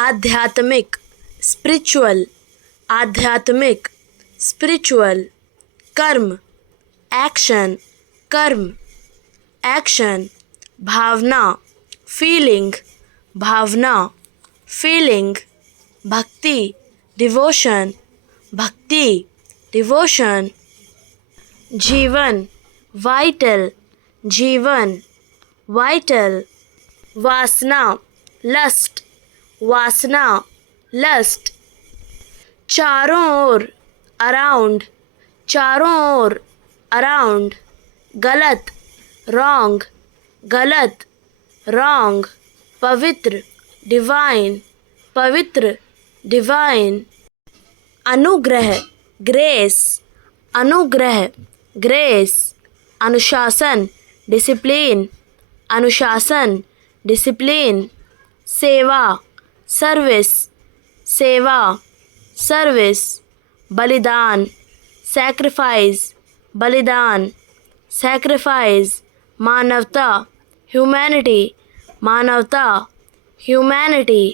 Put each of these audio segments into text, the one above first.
आध्यात्मिक स्पिरिचुअल, आध्यात्मिक स्पिरिचुअल। कर्म एक्शन, कर्म एक्शन। भावना फीलिंग, भावना फीलिंग। भक्ति डिवोशन, भक्ति डिवोशन। जीवन वाइटल, जीवन वाइटल। वासना लस्ट, वासना लस्ट। चारों ओर अराउंड, चारों ओर अराउंड। गलत रॉन्ग, गलत रॉन्ग। पवित्र डिवाइन, पवित्र डिवाइन। अनुग्रह ग्रेस, अनुग्रह ग्रेस। अनुशासन डिसिप्लिन, अनुशासन डिसिप्लिन। सेवा सर्विस, सेवा सर्विस। बलिदान सैक्रिफाइस, बलिदान सैक्रिफाइस। मानवता ह्यूमैनिटी, मानवता ह्यूमैनिटी।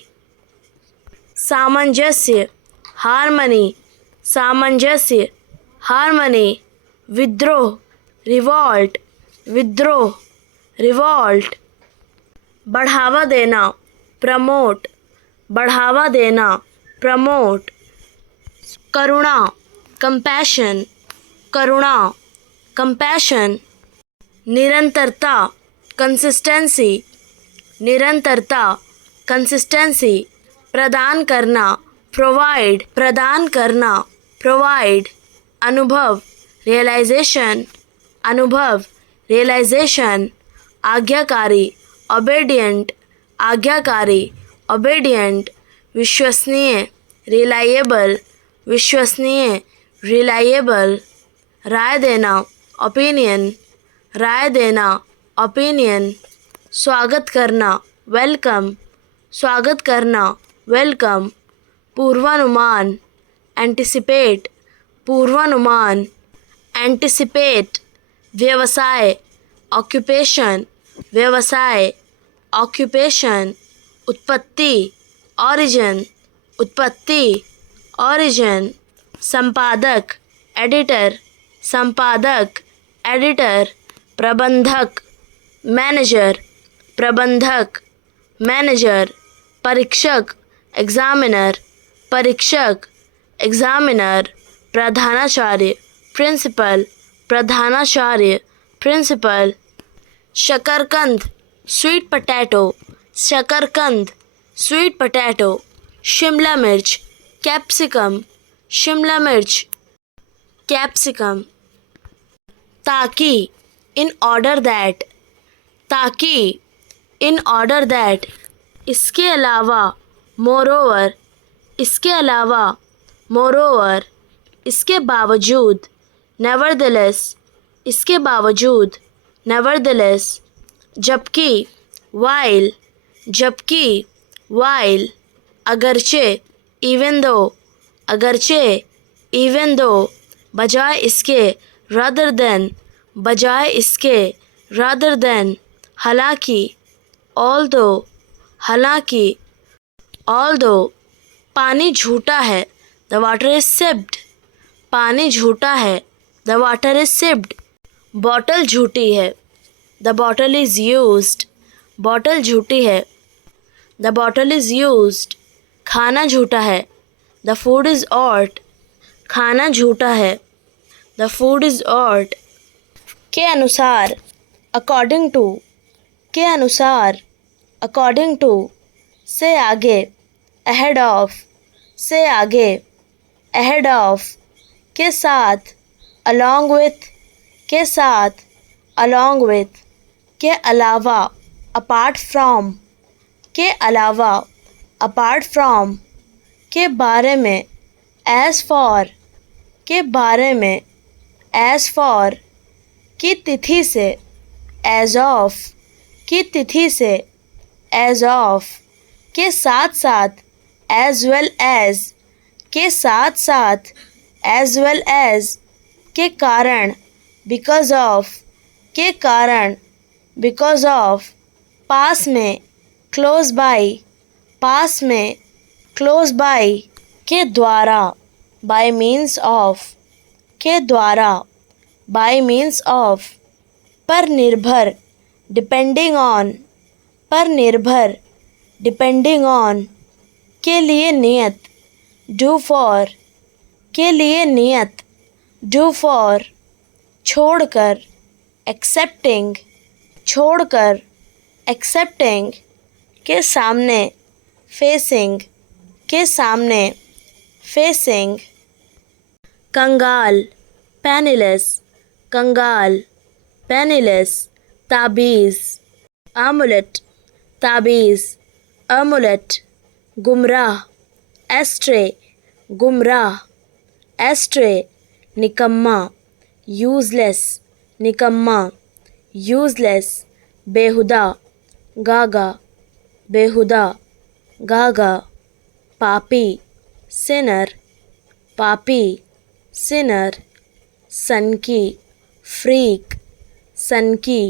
सामंजस्य हार्मनी, सामंजस्य हार्मनी। विद्रोह रिवॉल्ट, विद्रोह रिवॉल्ट। बढ़ावा देना प्रमोट, बढ़ावा देना प्रमोट। करुणा कंपैशन, करुणा कंपैशन। निरंतरता कंसिस्टेंसी, निरंतरता कंसिस्टेंसी। प्रदान करना प्रोवाइड, प्रदान करना प्रोवाइड। अनुभव रियलाइजेशन, अनुभव रियलाइजेशन। आज्ञाकारी ओबेडिएंट, आज्ञाकारी ओबेडिएंट। विश्वसनीय रिलायबल, विश्वसनीय रिलायबल। राय देना ओपिनियन, राय देना ओपिनियन। स्वागत करना वेलकम, स्वागत करना वेलकम। पूर्वानुमान एंटिसिपेट, पूर्वानुमान एंटिसिपेट। व्यवसाय ऑक्यूपेशन, व्यवसाय ऑक्यूपेशन। उत्पत्ति ओरिजिन, उत्पत्ति ओरिजिन। संपादक एडिटर, संपादक एडिटर। प्रबंधक मैनेजर, प्रबंधक मैनेजर। परीक्षक एग्जामिनर, परीक्षक एग्जामिनर। प्रधानाचार्य प्रिंसिपल, प्रधानाचार्य प्रिंसिपल। शकरकंद स्वीट पोटैटो, शकरकंद स्वीट पोटैटो। शिमला मिर्च कैप्सिकम, शिमला मिर्च कैप्सिकम। ताकि इन ऑर्डर दैट, ताकि इन ऑर्डर दैट। इसके अलावा मोरोवर, इसके अलावा मोरोवर। इसके बावजूद नेवरदलेस, इसके बावजूद नेवरदलेस। जबकि वाइल, जबकि वाइल। अगरचे इवन दो, अगरचे इवन दो। बजाय इसके rather than, बजाय इसके rather than। हालांकि although, हालांकि although। पानी झूठा है the water is sipped, पानी झूठा है the water is sipped। Bottle झूठी है the bottle is used, bottle झूठी है the bottle is used। खाना झूठा है the food is odd, खाना झूठा है the food is odd। के अनुसार according to, के अनुसार according to। से आगे ahead of, से आगे ahead of। के साथ along with, के साथ along with। के अलावा apart from, के अलावा apart from। के बारे में as for, के बारे में as for। की तिथि से as of, की तिथि से as of। के साथ साथ as well as, के साथ साथ as well as। के कारण because of, के कारण because of। पास में close by, पास में क्लोज बाय के द्वारा, बाय मीन्स ऑफ, के द्वारा, बाय मीन्स ऑफ। पर निर्भर, डिपेंडिंग ऑन, पर निर्भर, डिपेंडिंग ऑन। के लिए नियत, डू फॉर, के लिए नियत, डू फॉर। छोड़कर, एक्सेप्टिंग, छोड़कर, एक्सेप्टिंग। के सामने, फेसिंग, के सामने, फेसिंग। कंगाल, पेनिलेस, कंगाल, पेनिलेस। ताबीज़, आमुलेट, ताबीज़, आमुलेट। गुमराह, एस्ट्रे, गुमराह, एस्ट्रे। निकम्मा, यूज़लेस, निकम्मा, यूज़लेस। बेहुदा, गागा, बेहुदा, गागा। पापी, सिनर, पापी, सिनर। सनकी, फ्रीक, सनकी,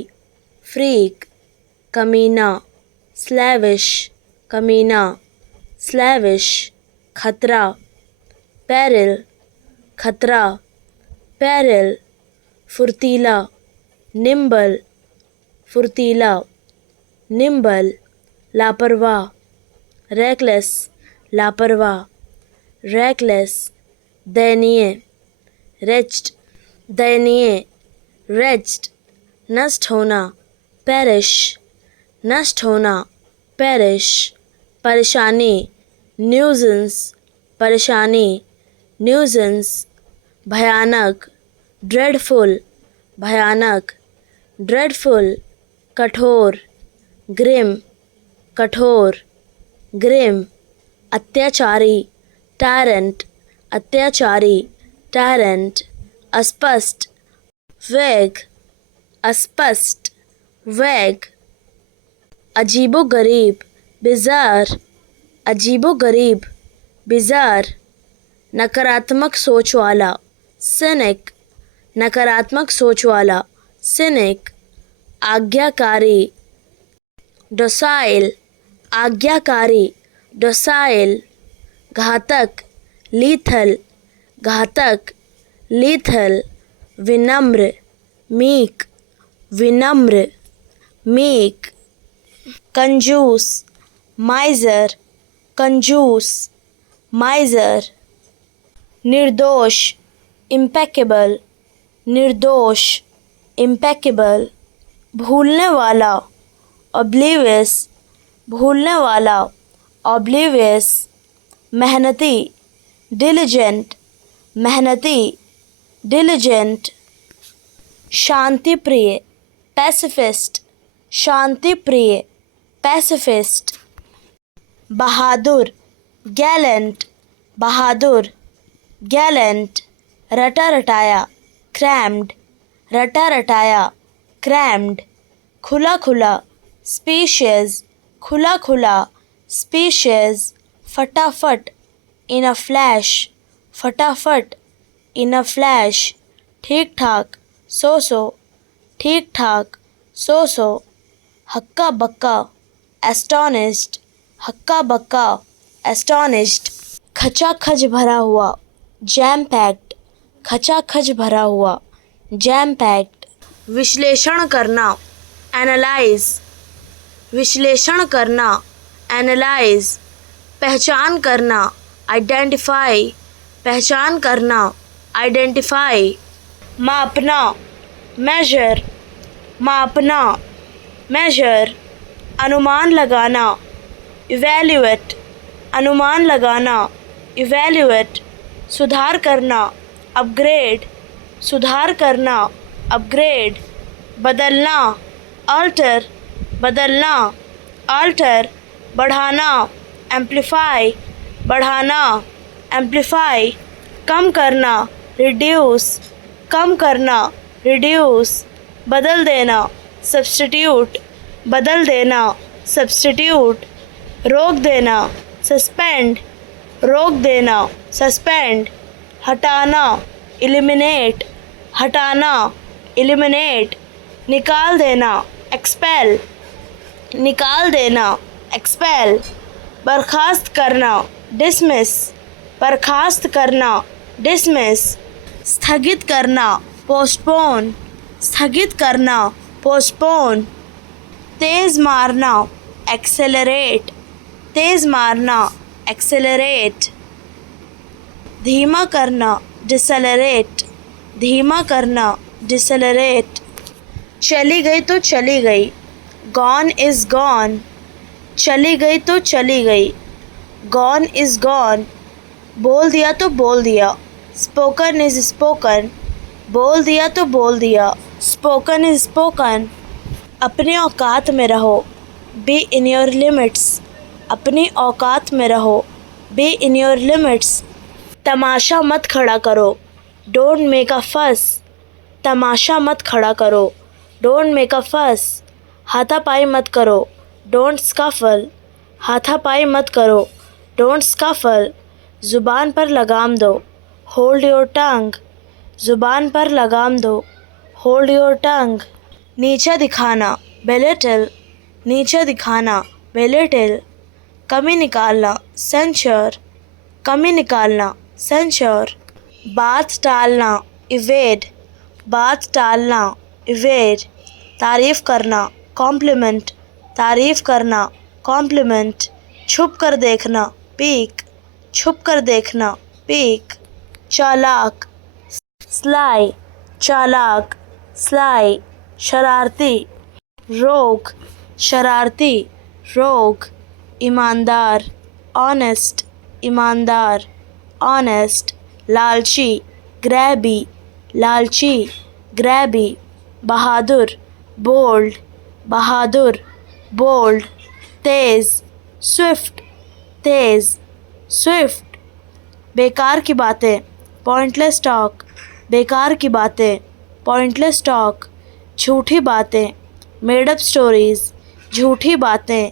फ्रीक। कमीना, स्लैविश, कमीना, स्लैविश। खतरा, पेरिल, खतरा, पेरिल। फुर्तीला, निम्बल, फुर्तीला, निम्बल। लापरवाह, रेकलेस, लापरवाह, रेकलेस। दयनीय, रेच्ड, दयनीय, रेच्ड। नष्ट होना, पेरिश, नष्ट होना, पेरिश। परेशानी, न्यूजेंस, परेशानी, न्यूजेंस। भयानक, ड्रेडफुल, भयानक, ड्रेडफुल। कठोर, ग्रिम, कठोर, ग्रिम। अत्याचारी, टायरेंट, अत्याचारी, टायरेंट। अस्पष्ट, वैग, अस्पष्ट, वैग। अजीबोगरीब, बिज़ार, अजीबोगरीब, बिज़ार। नकारात्मक सोच वाला, सिनिक, नकारात्मक सोच वाला, सिनिक। आज्ञाकारी, डोसाइल, आज्ञाकारी, डोसाइल। घातक, लीथल, घातक, लीथल। विनम्र, मीक, विनम्र, मीक। कंजूस, माइजर, कंजूस, माइजर। निर्दोष, इम्पेकेबल, निर्दोष, इम्पेकेबल। भूलने वाला, ऑब्लिवियस, भूलने वाला, ऑब्लिवियस। मेहनती, डिलिजेंट, मेहनती, डिलिजेंट। शांति प्रिय, पैसिफिस्ट, शांति प्रिय, पैसिफिस्ट। बहादुर, गैलेंट, बहादुर, गैलेंट। रटा रटाया, क्रैम्ड, रटा रटाया, क्रैम्ड। खुला खुला, स्पीशियस, खुला खुला, स्पीशियस। फटाफट, इन अ फ्लैश, फटाफट, इन अ फ्लैश। ठीक ठाक, सो, ठीक ठाक, सो। हक्का बक्का, एस्टोनिश्ड, हक्का बक्का, एस्टोनिश्ड। खचाखच भरा हुआ, जैम पैक्ड, खचाखच भरा हुआ, जैम पैक्ड। विश्लेषण करना, एनालाइज, विश्लेषण करना, एनालाइज। पहचान करना, आइडेंटिफाई, पहचान करना, आइडेंटिफाई। मापना, मेजर, मापना, मेजर। अनुमान लगाना, इवैल्यूएट, अनुमान लगाना, इवैल्यूएट। सुधार करना, अपग्रेड, सुधार करना, अपग्रेड। बदलना, अल्टर, बदलना, अल्टर। बढ़ाना, एम्प्लीफाई, बढ़ाना, एम्प्लीफाई। कम करना, रिड्यूस, कम करना, रिड्यूस। बदल देना, सब्स्टिट्यूट, बदल देना, सब्स्टिट्यूट। रोक देना, सस्पेंड, रोक देना, सस्पेंड। हटाना, एलिमिनेट, हटाना, एलिमिनेट। निकाल देना, एक्सपेल, निकाल देना, एक्सपेल। बर्खास्त करना, डिसमिस बर्खास्त करना, डिसमिस स्थगित करना, पोस्टपोन स्थगित करना, पोस्टपोन तेज़ मारना, एक्सेलरेट तेज़ मारना, एक्सेलरेट धीमा करना, डिसेलरेट धीमा करना, डिसेलरेट चली गई तो चली गई, गॉन इज़ गॉन चली गई तो चली गई, गॉन इज़ गॉन बोल दिया तो बोल दिया, स्पोकन इज़ स्पोकन बोल दिया तो बोल दिया, स्पोकन इज़ स्पोकन अपने औकात में रहो, बी इन योर लिमिट्स अपनी औकात में रहो, बी इन योर लिमिट्स तमाशा मत खड़ा करो, डोंट मेक अ फस तमाशा मत खड़ा करो, डोंट मेक अ फस हाथापाई मत करो, डोंट स्कफल हाथापाई मत करो, डोंट स्कफल ज़ुबान पर लगाम दो, होल्ड योर टंग ज़ुबान पर लगाम दो, होल्ड योर टंग नीचा दिखाना, बेलिटल नीचा दिखाना, बेलिटल कमी निकालना, सेंचर कमी निकालना, सेंचर बात टालना, इवेड बात टालना, इवेड तारीफ़ करना, कॉम्प्लीमेंट तारीफ़ करना, कॉम्प्लीमेंट छुप कर देखना, पीक छुप कर देखना, पीक चालाक स्लाई चालाक स्लाई शरारती रोग शरारती रोग ईमानदार ऑनेस्ट ईमानदार ऑनेस्ट लालची ग्रैबी लालची ग्रैबी बहादुर बोल्ड बहादुर बोल्ड तेज़ स्विफ्ट तेज़ स्विफ्ट बेकार की बातें पॉइंटलेस टॉक बेकार की बातें पॉइंटलेस टॉक झूठी बातें मेड अप स्टोरीज़ झूठी बातें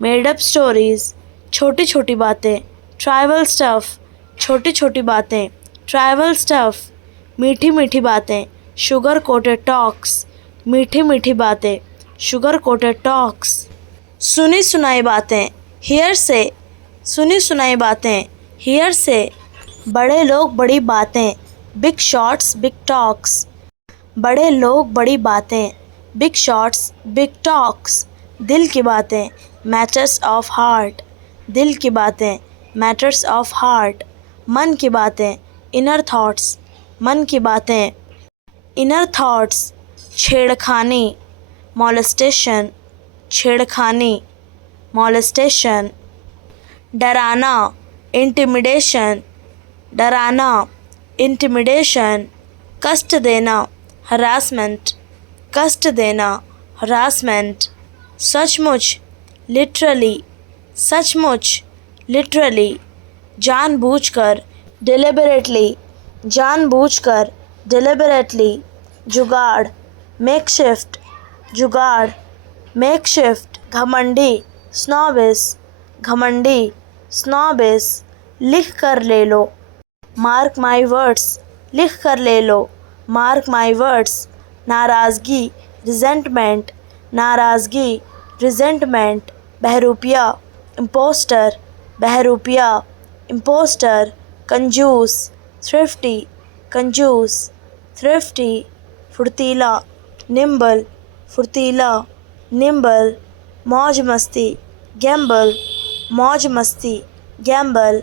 मेड अप स्टोरीज़ छोटी छोटी बातें ट्राइवल स्टफ़ छोटी छोटी बातें ट्राइवल स्टफ़ मीठी मीठी बातें शुगर कोटेड टॉक्स मीठी मीठी बातें शुगर कोटेड टॉक्स सुनी सुनाई बातें हियर से सुनी सुनाई बातें हियर से बड़े लोग बड़ी बातें बिग शॉट्स बिग टॉक्स बड़े लोग बड़ी बातें बिग शॉट्स बिग टॉक्स दिल की बातें मैटर्स ऑफ हार्ट दिल की बातें मैटर्स ऑफ हार्ट मन की बातें इनर थॉट्स मन की बातें इनर थॉट्स छेड़खानी मॉलेस्टेशन छेड़खानी मॉलेस्टेशन डराना इंटिमिडेशन डराना इंटिमिडेशन कष्ट देना हरासमेंट कष्ट देना हरासमेंट सचमुच लिटरली सचमुच लिटरली जानबूझकर डिलिबरेटली जानबूझकर डिलिबरेटली जुगाड़ मेकशिफ्ट जुगाड़ मेकशिफ्ट घमंडी स्नॉबिस घमंडी स्नॉबिस लिख कर ले लो मार्क माई वर्ड्स लिख कर ले लो मार्क माई वर्ड्स नाराज़गी रिजेंटमेंट नाराज़गी रिजेंटमेंट बहरूपिया इम्पोस्टर बहरूपिया इम्पोस्टर कंजूस थ्रिफ्टी कंजूस थ्रिफ्टी फुर्तीला निम्बल फुर्तीला निम्बल मौज मस्ती गैम्बल मौज मस्ती गैम्बल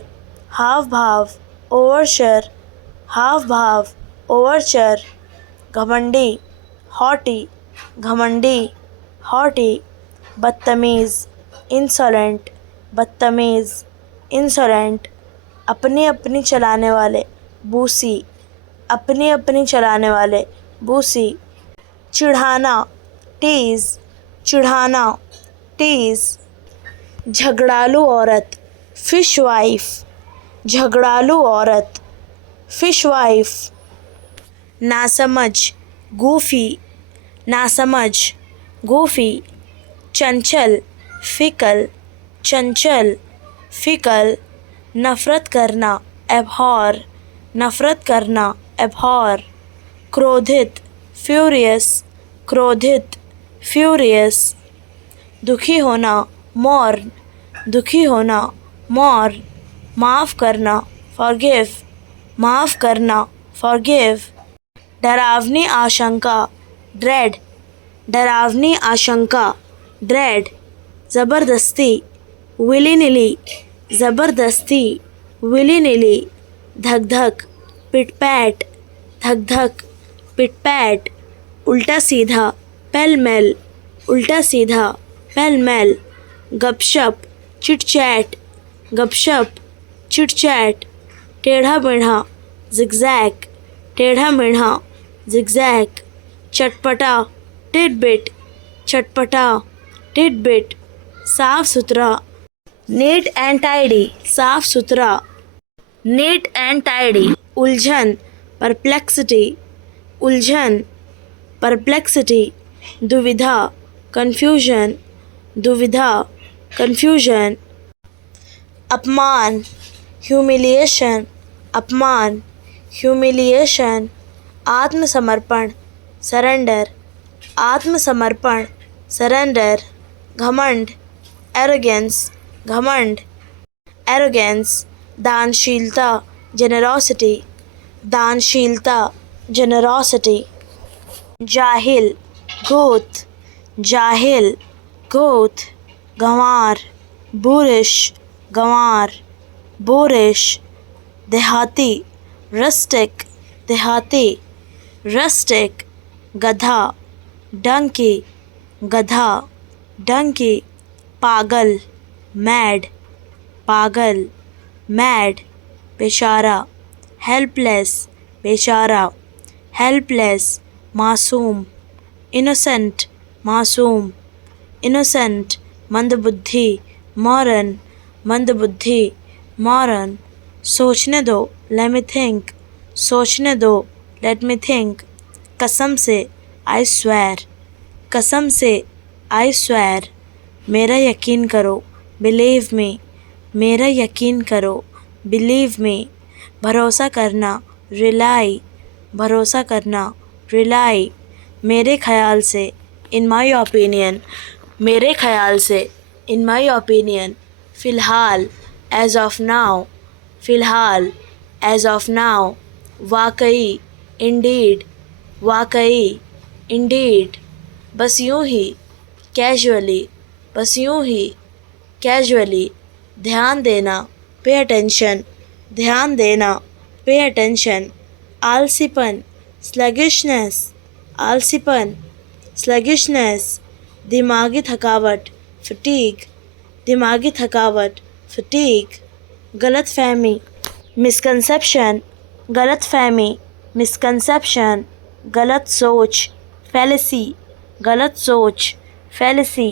हाव भाव ओवरशर हाव भाव ओवरचर घमंडी हॉटी घमंडी हॉटी बदतमीज़ इंसोलेंट बदतमीज़ इंसोलेंट अपनी अपनी चलाने वाले बूसी अपनी अपनी चलाने वाले बूसी चिढ़ाना टीज़ चिढ़ाना टीज़ झगड़ालू औरत फिश वाइफ झगड़ालू औरत फिश वाइफ नासमझ गूफी नासमझ गूफी चंचल फिकल चंचल फिकल नफ़रत करना एबहॉर नफ़रत करना एबहॉर क्रोधित फ्यूरियस क्रोधित फ्यूरियस दुखी होना मॉर्न दुखी होना मॉर्न माफ़ करना, forgive, माफ़ करना, forgive, डरावनी आशंका, dread, डरावनी आशंका, dread, ज़बरदस्ती, willy nilly, ज़बरदस्ती, willy nilly, धक धक, पिट पैट, धक धक, पिट पैट, उल्टा सीधा, पेल मेल, उल्टा सीधा, पेल मेल, गपशप, चिट चैट, गपशप, चिट चैट, टेढ़ा मेढ़ा, जिगजैग, टेढ़ा मेढ़ा, जिगजैग, चटपटा, टिडबिट, चटपटा, टिडबिट, साफ सुथरा, नीट एंड टाइडी, साफ सुथरा, नीट एंड टाइडी, उलझन, परप्लेक्सिटी, उलझन, परप्लेक्सिटी, दुविधा, कंफ्यूजन, दुविधा, कंफ्यूजन, अपमान, ह्यूमिलिएशन, अपमान, ह्यूमिलिएशन, आत्मसमर्पण, सरेंडर, आत्मसमर्पण, सरेंडर, घमंड, एरोगेंस, घमंड, एरोगेंस, दानशीलता, जेनरोसिटी, दानशीलता, जेनरोसिटी, जाहिल, गोथ, जाहिल, गोथ, गंवार, बोरिश, गंवार, बोरिश, देहाती, रस्टिक, देहाती, रस्टिक, गधा, डंकी, गधा, डंकी, पागल, मैड, पागल, मैड, बेचारा, हेल्पलेस, बेचारा, हेल्पलेस, मासूम, इनोसेंट, मासूम, इनोसेंट, मंदबुद्धि, मॉरन, मंदबुद्धि, मॉरन, सोचने दो, लेट मी थिंक, सोचने दो, लेट मी थिंक, कसम से, आई स्वेर, कसम से, आई स्वेर, मेरा यकीन करो, बिलीव मी, मेरा यकीन करो, बिलीव मी, भरोसा करना, रिलाई, भरोसा करना, रिलाई, मेरे ख्याल से, इन माई ओपिनियन, मेरे ख्याल से, इन माई ओपिनियन, फ़िलहाल, एज ऑफ नाउ, फ़िलहाल, एज ऑफ नाउ, वाकई, इंडीड, वाकई, इंडीड, बस यूं ही, कैजुअली, बस यूं ही, कैजुअली, ध्यान देना, पे अटेंशन, ध्यान देना, पे अटेंशन, आलसीपन, स्लगिशनेस, आलसीपन, स्लगिशनेस, दिमागी थकावट, फटीग, दिमागी थकावट, फटीग, गलत फहमी, मिसकंसेप्शन, गलत फहमी, मिसकंसेप्शन, गलत सोच, फैलेसी, गलत सोच, फैलेसी,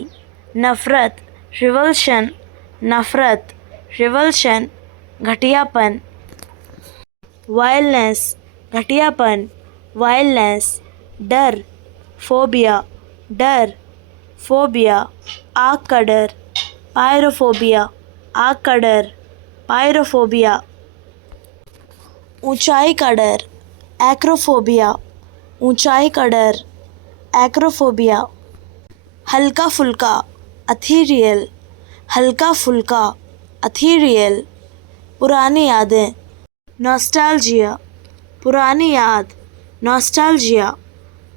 नफ़रत, रिवल्शन, नफ़रत, रिवल्शन, घटियापन, वायलनेस, घटियापन, वायलनेस, डर, फोबिया, डर, फोबिया, आग का डर, पायरोफोबिया, आग का डर, पायरोफोबिया, ऊंचाई का डर, एक्रोफोबिया, ऊंचाई का डर, एक्रोफोबिया, हल्का फुल्का, अथीरियल, हल्का फुल्का, अथीरियल, पुरानी यादें, नॉस्टैल्जिया, पुरानी याद, नॉस्टैल्जिया,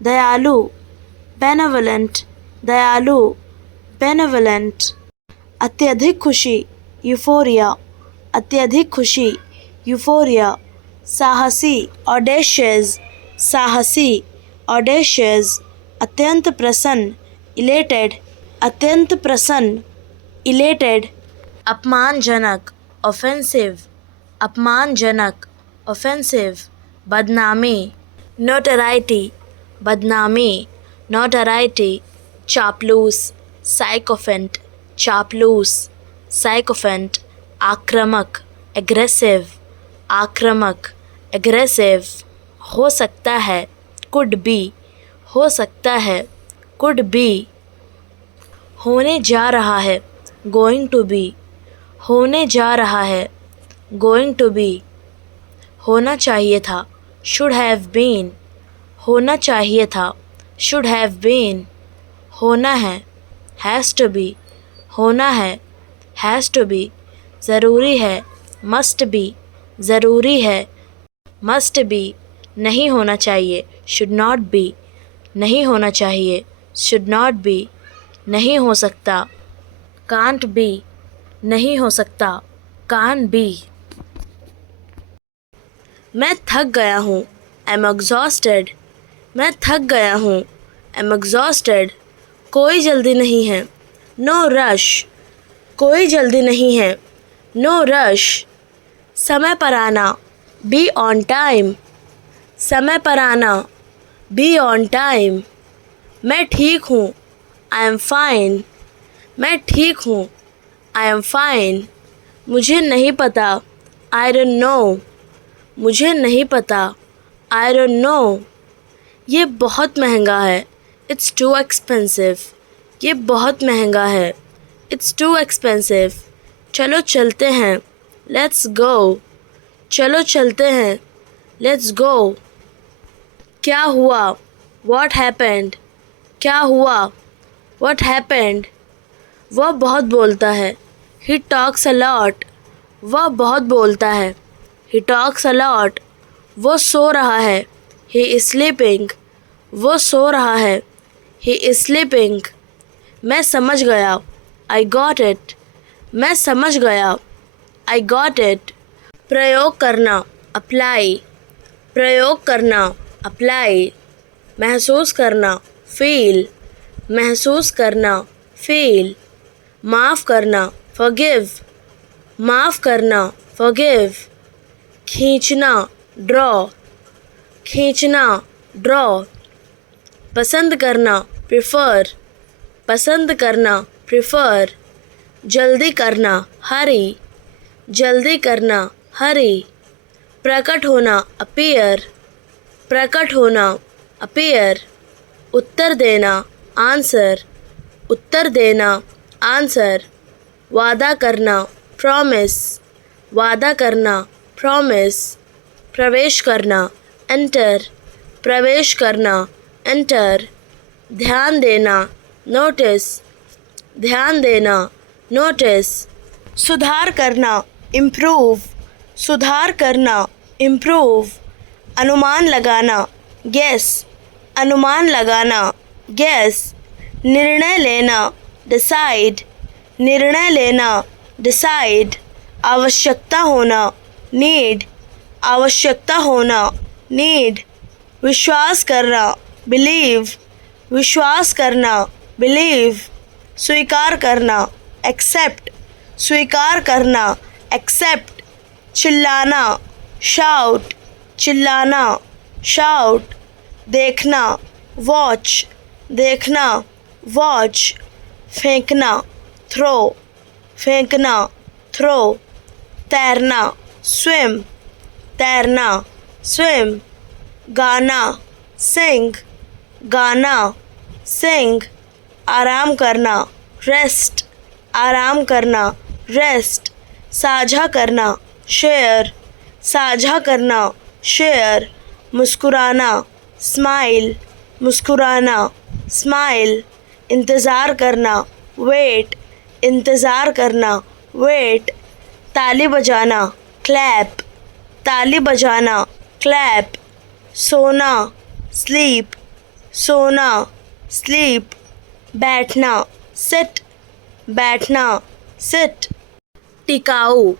दयालु, बेनेवलेंट, दयालु, बेनेवलेंट, अत्यधिक खुशी, यूफोरिया, अत्यधिक खुशी, यूफोरिया, साहसी, ऑडेशियस, साहसी, ऑडेशियस, अत्यंत प्रसन्न, इलेटेड, अत्यंत प्रसन्न, इलेटेड, अपमानजनक, ऑफेंसिव, अपमानजनक, ऑफेंसिव, बदनामी, नोटराइटी, बदनामी, नोटराइटी, चापलूस, साइकोफेंट, चापलूस, साइकोफेंट, आक्रामक, एग्रेसिव, आक्रामक, एग्रेसिव, हो सकता है, कुड बी, हो सकता है, कुड बी, होने जा रहा है, गोइंग टू बी, होने जा रहा है, गोइंग टू बी, होना चाहिए था, शुड हैव बीन, होना चाहिए था, शुड हैव बीन, होना है, हैज़ टू बी, होना है, हैज़ टू बी, ज़रूरी है, मस्ट बी ज़रूरी है, मस्ट बी नहीं होना चाहिए, शुड नॉट बी नहीं होना चाहिए, शुड नॉट बी नहीं हो सकता, कांट बी नहीं हो सकता, कान बी। मैं थक गया हूँ, आई एम एग्जॉस्टेड, मैं थक गया हूँ, आई एम एग्जॉस्टेड, कोई जल्दी नहीं है, नो रश, कोई जल्दी नहीं है, नो रश, समय पर आना, बी ऑन टाइम, समय पर आना, बी ऑन टाइम, मैं ठीक हूँ, आई एम फाइन, मैं ठीक हूँ, आई एम फाइन, मुझे नहीं पता, आई डोंट नो, मुझे नहीं पता, आई डोंट नो, ये बहुत महंगा है, इट्स टू एक्सपेंसिव, ये बहुत महंगा है, इट्स टू एक्सपेंसिव, चलो चलते हैं, लेट्स गो, चलो चलते हैं, लेट्स गो, क्या हुआ, व्हाट हैपेंड, क्या हुआ, व्हाट हैपेंड, वह बहुत बोलता है, ही टॉक्स अ लॉट, वह बहुत बोलता है, ही टॉक्स अ लॉट, वो सो रहा है, ही इज स्लीपिंग, वो सो रहा है, ही इज स्लीपिंग, मैं समझ गया, आई गॉट इट, मैं समझ गया, आई गॉट इट, प्रयोग करना, अप्लाई, प्रयोग करना, अप्लाई, महसूस करना, फील, महसूस करना, फील, माफ़ करना, फॉरगिव, माफ़ करना, फॉरगिव, खींचना, ड्रॉ, खींचना, ड्रॉ, पसंद करना, प्रिफर, पसंद करना, प्रिफर, जल्दी करना, हरी, जल्दी करना, हरी, प्रकट होना, अपीयर, प्रकट होना, अपीयर, उत्तर देना, आंसर, उत्तर देना, आंसर, वादा करना, प्रॉमिस, वादा करना, प्रॉमिस, प्रवेश करना, एंटर, प्रवेश करना, एंटर, ध्यान देना, नोटिस, ध्यान देना, नोटिस, सुधार करना, इम्प्रूव, सुधार करना, इम्प्रूव, अनुमान लगाना, गेस, अनुमान लगाना, गेस, निर्णय लेना, डिसाइड, निर्णय लेना, डिसाइड, आवश्यकता होना, नीड, आवश्यकता होना, नीड, विश्वास करना, बिलीव, विश्वास करना, बिलीव, स्वीकार करना, एक्सेप्ट, स्वीकार करना, एक्सेप्ट, चिल्लाना, शाउट, चिल्लाना, शाउट, देखना, वॉच, देखना, वॉच, फेंकना, थ्रो, फेंकना, थ्रो, तैरना, स्विम, तैरना, स्विम, गाना, सिंग, गाना, सिंग, आराम करना, रेस्ट, आराम करना, रेस्ट, साझा करना, शेयर, साझा करना, शेयर, मुस्कुराना, स्माइल, मुस्कुराना, स्माइल, इंतज़ार करना, वेट, इंतज़ार करना, वेट, ताली बजाना, क्लैप, ताली बजाना, क्लैप, सोना, स्लीप, सोना, स्लीप, बैठना, सिट, बैठना, सिट, टिकाऊ,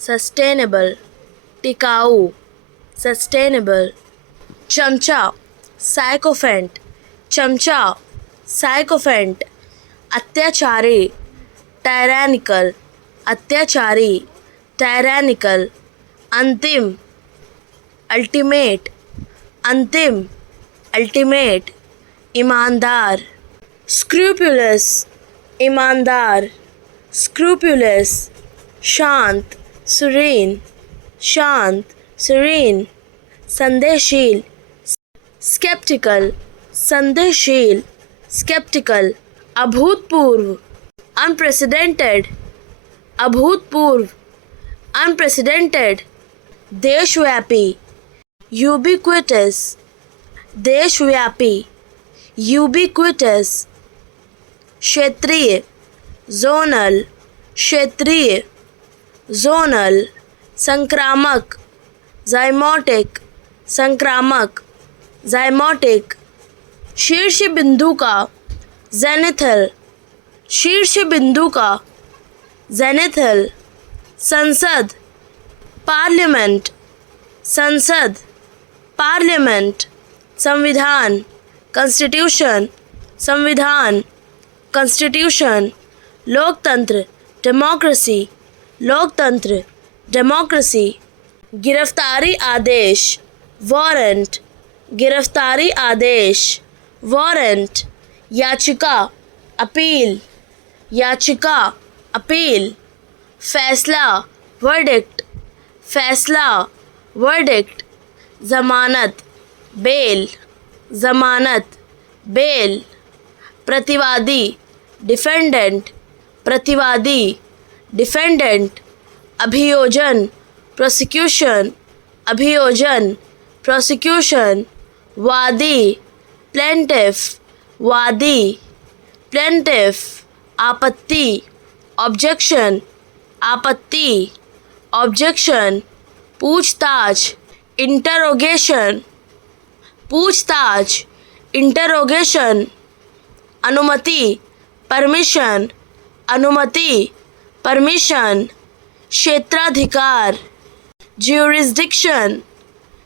सस्टेनेबल, टिकाऊ, सस्टेनेबल, चमचा, साइकोफेंट, चमचा, साइकोफेंट, अत्याचारी, टायरैनिकल, अत्याचारी, टायरैनिकल, अंतिम, अल्टीमेट, अंतिम, अल्टीमेट, ईमानदार, स्क्रूपुलस, ईमानदार, स्क्रूपुलस, शांत, सुरीन, शांत, सुरीन, संदेहशील, स्केप्टिकल, संदेहशील, स्केप्टिकल, अभूतपूर्व, अनप्रेसिडेंटेड, अभूतपूर्व, अनप्रेसिडेंटेड, देशव्यापी, यूबिक्विटस, देशव्यापी, यूबिक्विटस, क्षेत्रीय, जोनल, क्षेत्रीय, जोनल, संक्रामक, ज़ाइमोटिक, संक्रामक, ज़ाइमोटिक। शीर्ष बिंदु का, जेनिथल, शीर्ष बिंदु का, जेनिथल। संसद, पार्लियामेंट, संसद, पार्लियामेंट। संविधान, कॉन्स्टिट्यूशन, संविधान, कॉन्स्टिट्यूशन। लोकतंत्र, डेमोक्रेसी, लोकतंत्र, डेमोक्रेसी। गिरफ्तारी आदेश, वारंट, गिरफ्तारी आदेश, वारंट। याचिका, अपील, याचिका, अपील। फैसला, वर्डिक्ट, फैसला, वर्डिक्ट। ज़मानत, बेल, ज़मानत, बेल। प्रतिवादी, डिफेंडेंट, प्रतिवादी, डिफेंडेंट। अभियोजन, प्रोसिक्यूशन, अभियोजन, प्रोसिक्यूशन। वादी, प्लेंटिफ, वादी, प्लेंटिफ। आपत्ति, ऑब्जेक्शन, आपत्ति, ऑब्जेक्शन। पूछताछ, इंटरोगेशन, पूछताछ, इंटरोगेशन। अनुमति, परमिशन, अनुमति, परमिशन। क्षेत्राधिकार, ज्यूरिसडिक्शन,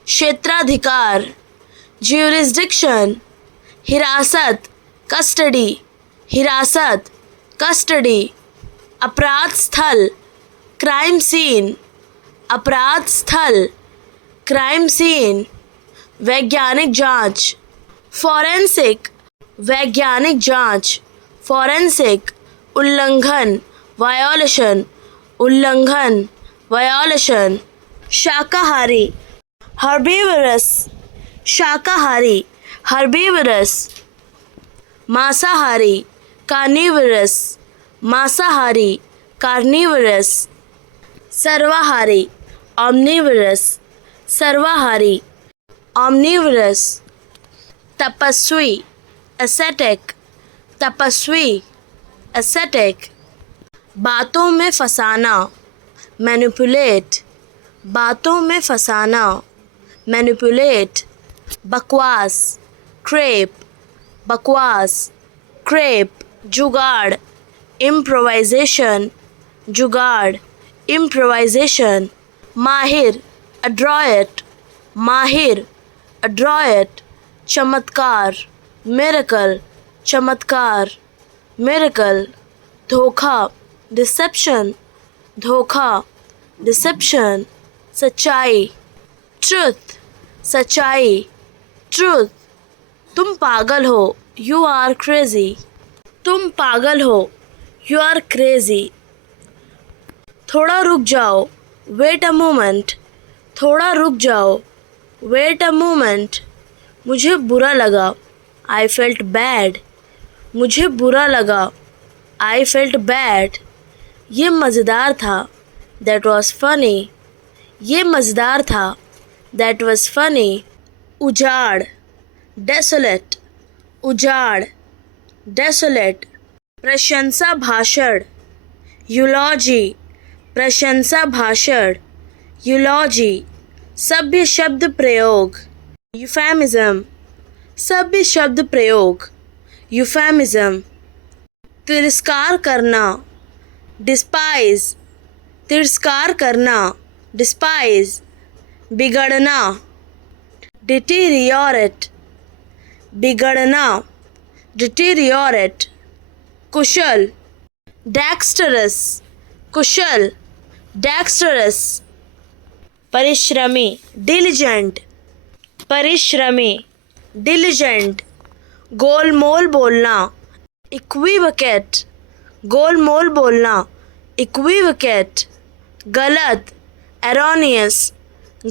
क्षेत्राधिकार, ज्यूरिसडिक्शन। हिरासत, कस्टडी, हिरासत, कस्टडी। अपराध स्थल, क्राइम सीन, अपराध स्थल, क्राइम सीन। वैज्ञानिक जांच, फॉरेंसिक, वैज्ञानिक जांच, फॉरेंसिक। उल्लंघन, वायोलेशन, उल्लंघन, वायोलेशन। शाकाहारी, हर्बीवरस, शाकाहारी, हर्बीवरस। मांसाहारी, कार्निवरस, मांसाहारी, कार्निवरस। सर्वाहारी, ऑमनिवरस, सर्वाहारी, ऑमनिवरस। तपस्वी, एसेटिक, तपस्वी, एसेटिक। बातों में फंसाना, मैनिपुलेट, बातों में फंसाना, मैनिपुलेट। बकवास, क्रेप, बकवास, क्रेप। जुगाड़, इम्प्रोवाइजेशन, जुगाड़, इम्प्रोवाइजेशन। माहिर, अड्रॉयट, माहिर, अड्रॉयट। चमत्कार, मिरेकल, चमत्कार, मिरेकल। धोखा, डिसेप्शन, धोखा, डिसेप्शन। सच्चाई, ट्रुथ, सच्चाई, ट्रुथ। तुम पागल हो, यू आर क्रेजी, तुम पागल हो, यू आर क्रेजी। थोड़ा रुक जाओ, वेट अ मोमेंट, थोड़ा रुक जाओ, वेट अ मोमेंट। मुझे बुरा लगा, आई फेल्ट बैड, मुझे बुरा लगा, आई फेल्ट बैड। ये मज़ेदार था, दैट वॉज फनी, ये मज़ेदार था, दैट वॉज फनी। उजाड़, डेसोलेट, उजाड़, डेसोलेट। प्रशंसा भाषण, यूलॉजी, प्रशंसा भाषण, यूलॉजी। सभ्य शब्द प्रयोग, यूफेमिज्म, सभ्य शब्द प्रयोग, यूफेमिज्म। तिरस्कार करना, डिस्पाइज, तिरस्कार करना, डिस्पाइज। बिगड़ना, डिटीरियोरेट, बिगड़ना, डिटीरियोरेट। कुशल, डेक्स्टरस, कुशल, डेक्स्टरस। परिश्रमी, डिलिजेंट, परिश्रमी, डिलिजेंट। गोलमोल बोलना, इक्विवोकेट, गोलमोल बोलना, इक्विवोकेट। गलत, एरोनियस,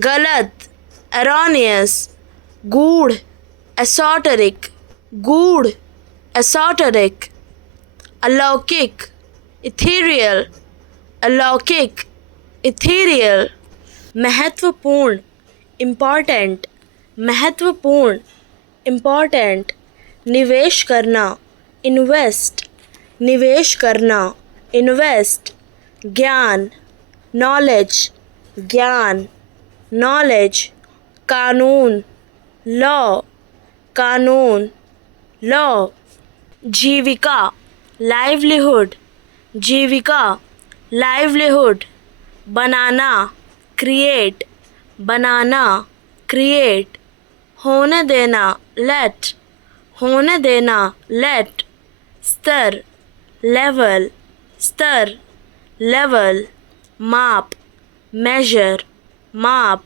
गलत, एरोनियस। गूढ़, एसोटेरिक, गूढ़, एसोटेरिक। अलौकिक, इथेरियल, अलौकिक, इथेरियल। महत्वपूर्ण, इम्पॉर्टेंट, महत्वपूर्ण, इम्पॉर्टेंट। निवेश करना, इन्वेस्ट, निवेश करना, इन्वेस्ट। ज्ञान, नॉलेज, ज्ञान, knowledge, कानून, law, कानून, law, जीविका, livelihood, जीविका, livelihood, बनाना, create, बनाना, create, होने देना, let, होने देना, let, स्तर, level, स्तर, level, माप, measure, माप,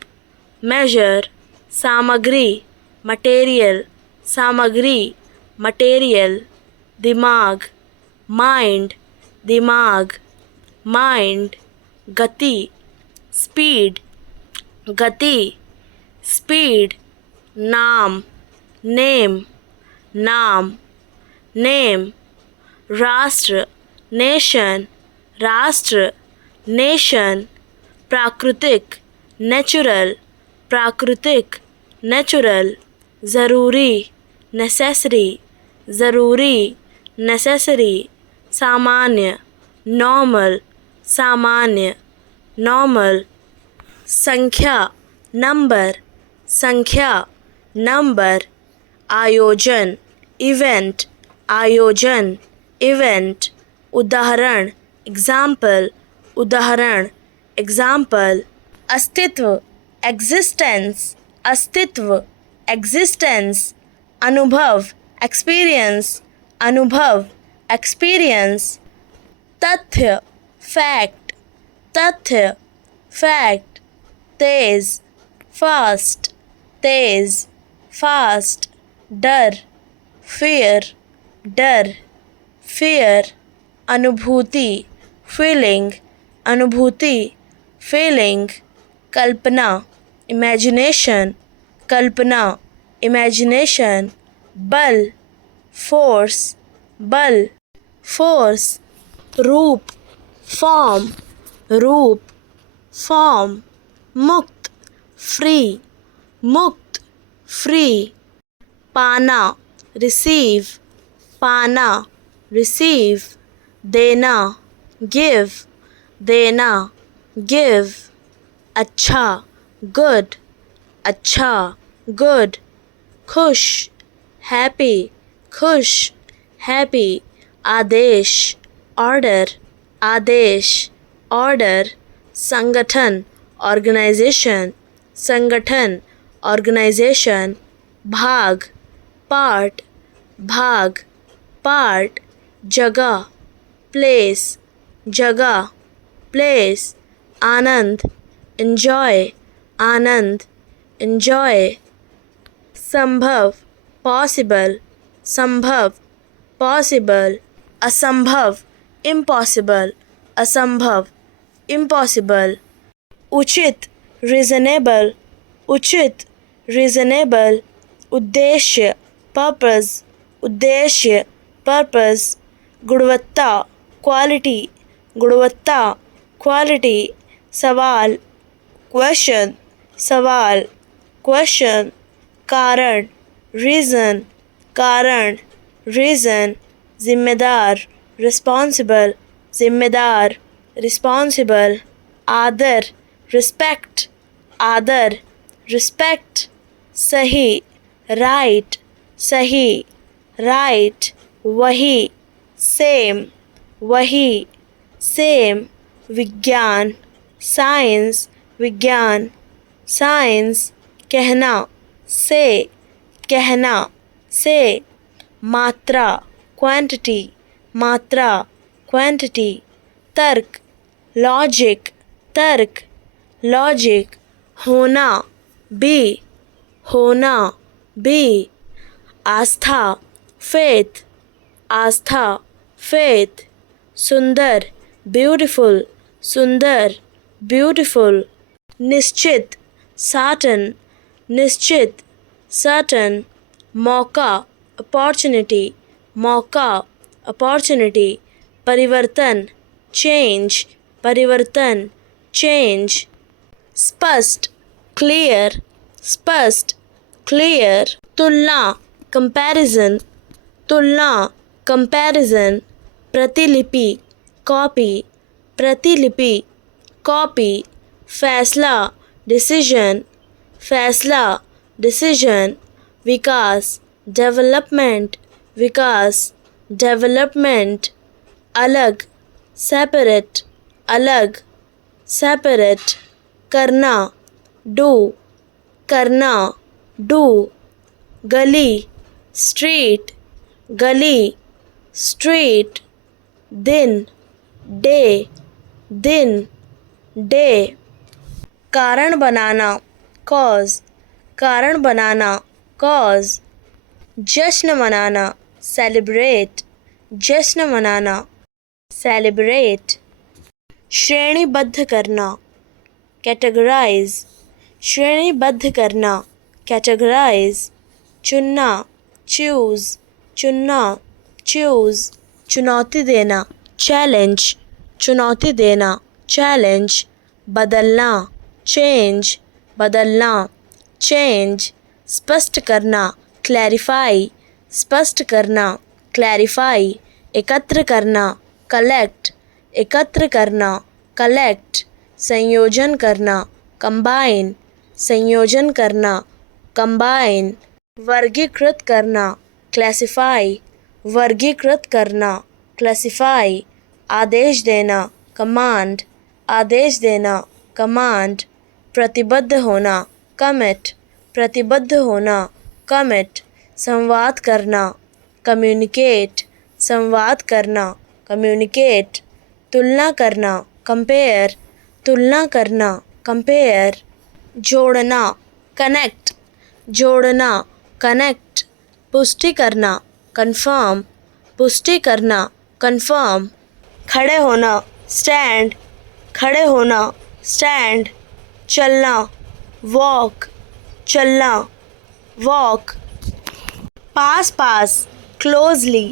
measure, सामग्री, material, सामग्री, material, दिमाग, mind, दिमाग, mind, गति, speed, गति, speed, नाम, name, नाम, name, राष्ट्र, nation, राष्ट्र, nation, प्राकृतिक, natural, प्राकृतिक, natural, ज़रूरी, necessary, ज़रूरी, necessary, सामान्य, normal, सामान्य, normal, संख्या, number, संख्या, number, आयोजन, event, आयोजन, event, उदाहरण, example, उदाहरण, example, अस्तित्व, existence, अस्तित्व, existence, अनुभव, experience, अनुभव, experience, तथ्य, fact, तथ्य, fact, तेज, fast, तेज, fast, डर, fear, डर, fear, अनुभूति, feeling, अनुभूति, feeling, कल्पना, imagination, कल्पना, imagination, बल, force, बल, force, रूप, form, रूप, form, मुक्त, free, मुक्त, free, पाना, receive, पाना, receive, देना, give, देना, give, अच्छा, good, अच्छा, good, खुश, happy, खुश, happy, आदेश, order, आदेश, order, संगठन, organization, संगठन, organization, भाग, part, भाग, part, जगह, place, जगह, place, आनंद, enjoy, आनंद, enjoy, संभव, possible, संभव, possible, असंभव, impossible, असंभव, impossible, उचित, reasonable, उचित, reasonable, उद्देश्य, purpose, उद्देश्य, purpose, गुणवत्ता, quality, गुणवत्ता, quality, सवाल, question, सवाल, question, कारण, reason, कारण, reason, जिम्मेदार, responsible, जिम्मेदार, responsible, आदर, respect, आदर, respect, सही, right, सही, right, वही, same, वही, same, विज्ञान, science, विज्ञान, science, कहना, say, कहना, say, मात्रा, quantity, मात्रा, quantity, तर्क, logic, तर्क, logic, होना, be, होना, be, Aastha, faith, Aastha, faith, सुंदर, beautiful, सुंदर, beautiful, निश्चित, certain, निश्चित, certain, मौका, opportunity, मौका, opportunity, परिवर्तन, change, परिवर्तन, change, स्पष्ट, clear, स्पष्ट, clear, तुलना, comparison, तुलना, comparison, प्रतिलिपि, copy, प्रतिलिपि, copy, फैसला डिसीजन, फैसला डिसीजन। विकास डेवलपमेंट, विकास डेवलपमेंट। अलग सेपरेट, अलग सेपरेट। करना डू, करना डू। गली स्ट्रीट, गली स्ट्रीट। दिन डे, दिन डे। कारण बनाना कॉज, कारण बनाना कॉज। जश्न मनाना सेलिब्रेट, जश्न मनाना सेलिब्रेट। श्रेणीबद्ध करना कैटेगराइज, श्रेणीबद्ध करना कैटेगराइज। चुनना चूज़, चुनना चूज़। चुनौती देना चैलेंज, चुनौती देना चैलेंज। बदलना चेंज, बदलना चेंज। स्पष्ट करना क्लैरिफाई, स्पष्ट करना क्लैरिफाई। एकत्र करना कलेक्ट, एकत्र करना कलेक्ट। संयोजन करना कंबाइन, संयोजन करना कंबाइन। वर्गीकृत करना क्लासिफाई, वर्गीकृत करना क्लासिफाई। आदेश देना कमांड, आदेश देना कमांड। प्रतिबद्ध होना कमिट, प्रतिबद्ध होना कमिट। संवाद करना कम्युनिकेट, संवाद करना कम्युनिकेट। तुलना करना कंपेयर, तुलना करना कंपेयर। जोड़ना कनेक्ट, जोड़ना कनेक्ट। पुष्टि करना कंफर्म, पुष्टि करना कंफर्म। खड़े होना स्टैंड, खड़े होना स्टैंड। चलना वॉक, चलना वॉक। पास पास क्लोजली,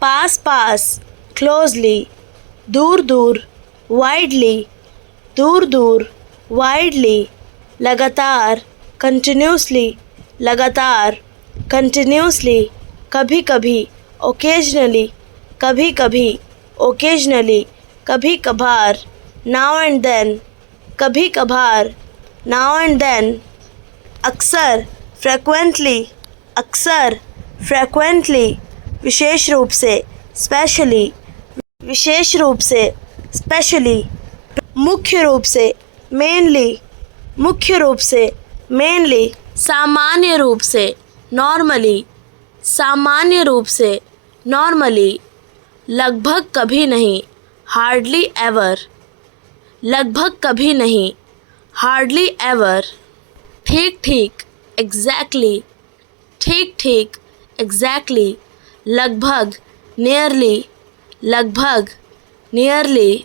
पास पास क्लोजली। दूर दूर वाइडली, दूर दूर वाइडली। लगातार कंटिन्यूसली, लगातार कंटिन्यूसली। कभी कभी ओकेजनली, कभी कभी ओकेजनली। कभी कभार नाउ एंड देन, कभी कभार नाउ एंड देन। अक्सर फ्रेक्वेंटली, अक्सर फ्रेक्वेंटली। विशेष रूप से स्पेशली, विशेष रूप से स्पेशली। मुख्य रूप से मेनली, मुख्य रूप से मेनली। सामान्य रूप से नॉर्मली, सामान्य रूप से नॉर्मली। लगभग कभी नहीं हार्डली एवर, लगभग कभी नहीं हार्डली एवर। ठीक ठीक एग्जैक्टली, ठीक ठीक एग्जैक्टली। लगभग नियरली, लगभग नियरली।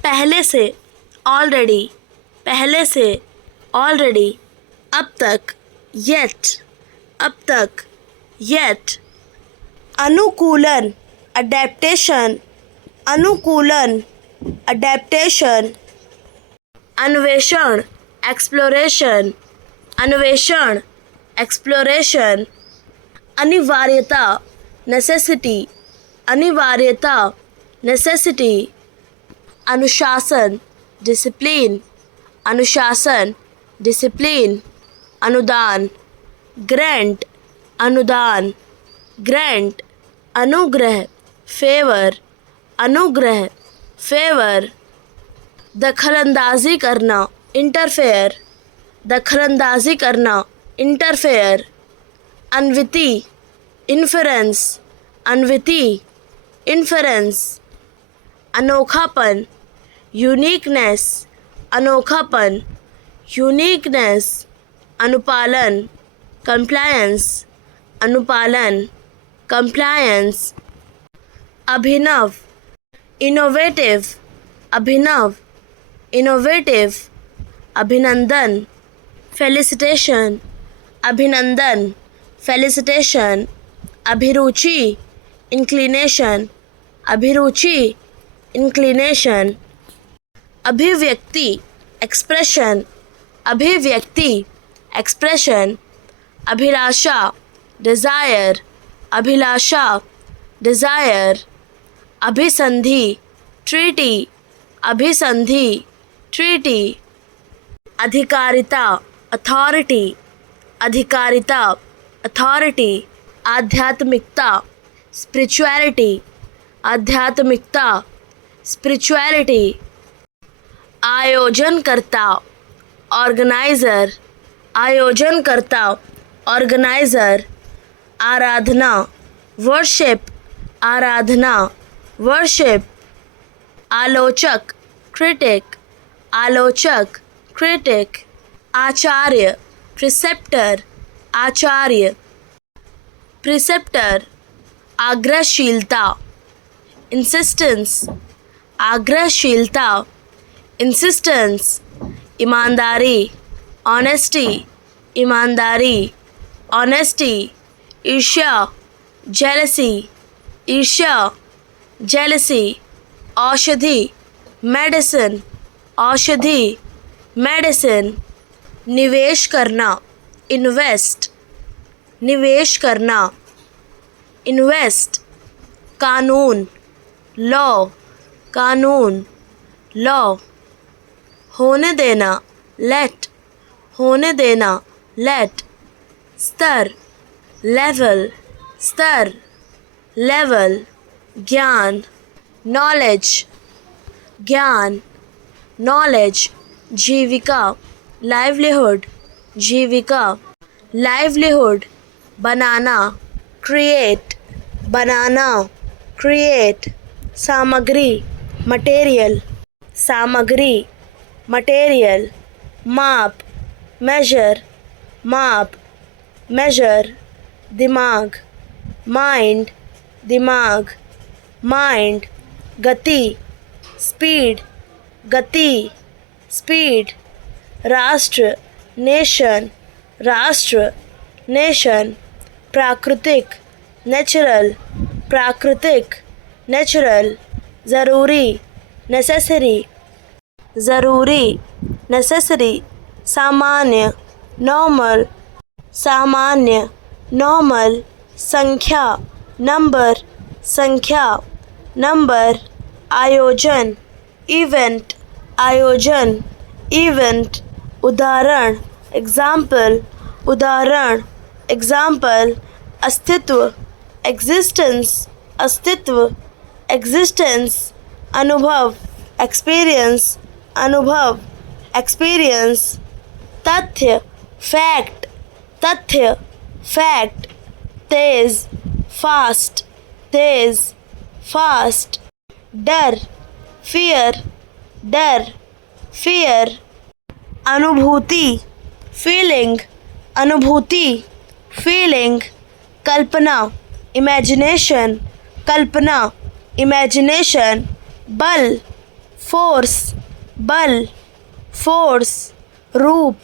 पहले से ऑलरेडी, पहले से ऑलरेडी। अब तक येट, अब तक येट। अनुकूलन अडेप्टेशन, अनुकूलन अडेप्टेशन। अन्वेषण एक्सप्लोरेशन, अन्वेषण एक्सप्लोरेशन। अनिवार्यता नेसेसिटी, अनिवार्यता नेसेसिटी। अनुशासन डिसिप्लिन, अनुशासन डिसिप्लिन। अनुदान ग्रांट, अनुदान ग्रांट। अनुग्रह फेवर, अनुग्रह फेवर। दखलंदाजी करना इंटरफेयर, दखलंदाजी करना इंटरफेयर। अन्विति इन्फरेंस, अन्विति इन्फरेंस। अनोखापन यूनिकनेस, अनोखापन यूनिकनेस। अनुपालन कंप्लायंस, अनुपालन कंप्लायंस। अभिनव इनोवेटिव, अभिनव इनोवेटिव। अभिनंदन फेलिसिटेशन, अभिनंदन फेलिसिटेशन। अभिरुचि इंक्लिनेशन, अभिरुचि इंक्लिनेशन। अभिव्यक्ति एक्सप्रेशन, अभिव्यक्ति एक्सप्रेशन। अभिलाषा डिज़ायर, अभिलाषा डिज़ायर। अभिसंधि ट्रीटी, अभिसंधि ट्रीटी। अधिकारिता अथॉरिटी, अधिकारिता अथॉरिटी। आध्यात्मिकता स्पिरिचुअलिटी, आध्यात्मिकता स्पिरिचुअलिटी। आयोजनकर्ता ऑर्गेनाइज़र, आयोजनकर्ता ऑर्गेनाइज़र। आराधना वर्शिप, आराधना वर्शिप। आलोचक क्रिटिक, आलोचक क्रिटिक। आचार्य प्रिसेप्टर, आचार्य प्रिसेप्टर। आग्रहशीलता इंसिस्टेंस, आग्रहशीलता इंसिस्टेंस। ईमानदारी ऑनेस्टी, ईमानदारी ऑनेस्टी। ईर्ष्या जेलसी, ईर्ष्या जेलसी। औषधि मेडिसिन, औषधि मेडिसिन। निवेश करना इन्वेस्ट, निवेश करना इन्वेस्ट। कानून लॉ, कानून लॉ। होने देना लेट, होने देना लेट। स्तर लेवल, स्तर लेवल। ज्ञान नॉलेज, ज्ञान नॉलेज। जीविका लाइवलीहुड, जीविका लाइवलीहुड। बनाना क्रिएट, बनाना क्रिएट। सामग्री मटेरियल, सामग्री मटेरियल। माप मेजर, माप मेजर। दिमाग माइंड, दिमाग माइंड। गति स्पीड, गति स्पीड। राष्ट्र नेशन, राष्ट्र नेशन। प्राकृतिक नेचुरल, प्राकृतिक नेचुरल। ज़रूरी नेसेसरी, ज़रूरी नेसेसरी। सामान्य नॉर्मल, सामान्य नॉर्मल। संख्या नंबर, संख्या नंबर। आयोजन इवेंट, आयोजन इवेंट। उदाहरण एग्जाम्पल, उदाहरण एग्जाम्पल। अस्तित्व एग्जिस्टेंस, अस्तित्व एग्जिस्टेंस। अनुभव एक्सपीरियंस, अनुभव एक्सपीरियंस। तथ्य फैक्ट, तथ्य फैक्ट। तेज फास्ट, तेज फास्ट। डर फियर, डर फियर। अनुभूति फीलिंग, अनुभूति फीलिंग। कल्पना इमेजिनेशन, कल्पना इमेजिनेशन। बल फोर्स, बल फोर्स। रूप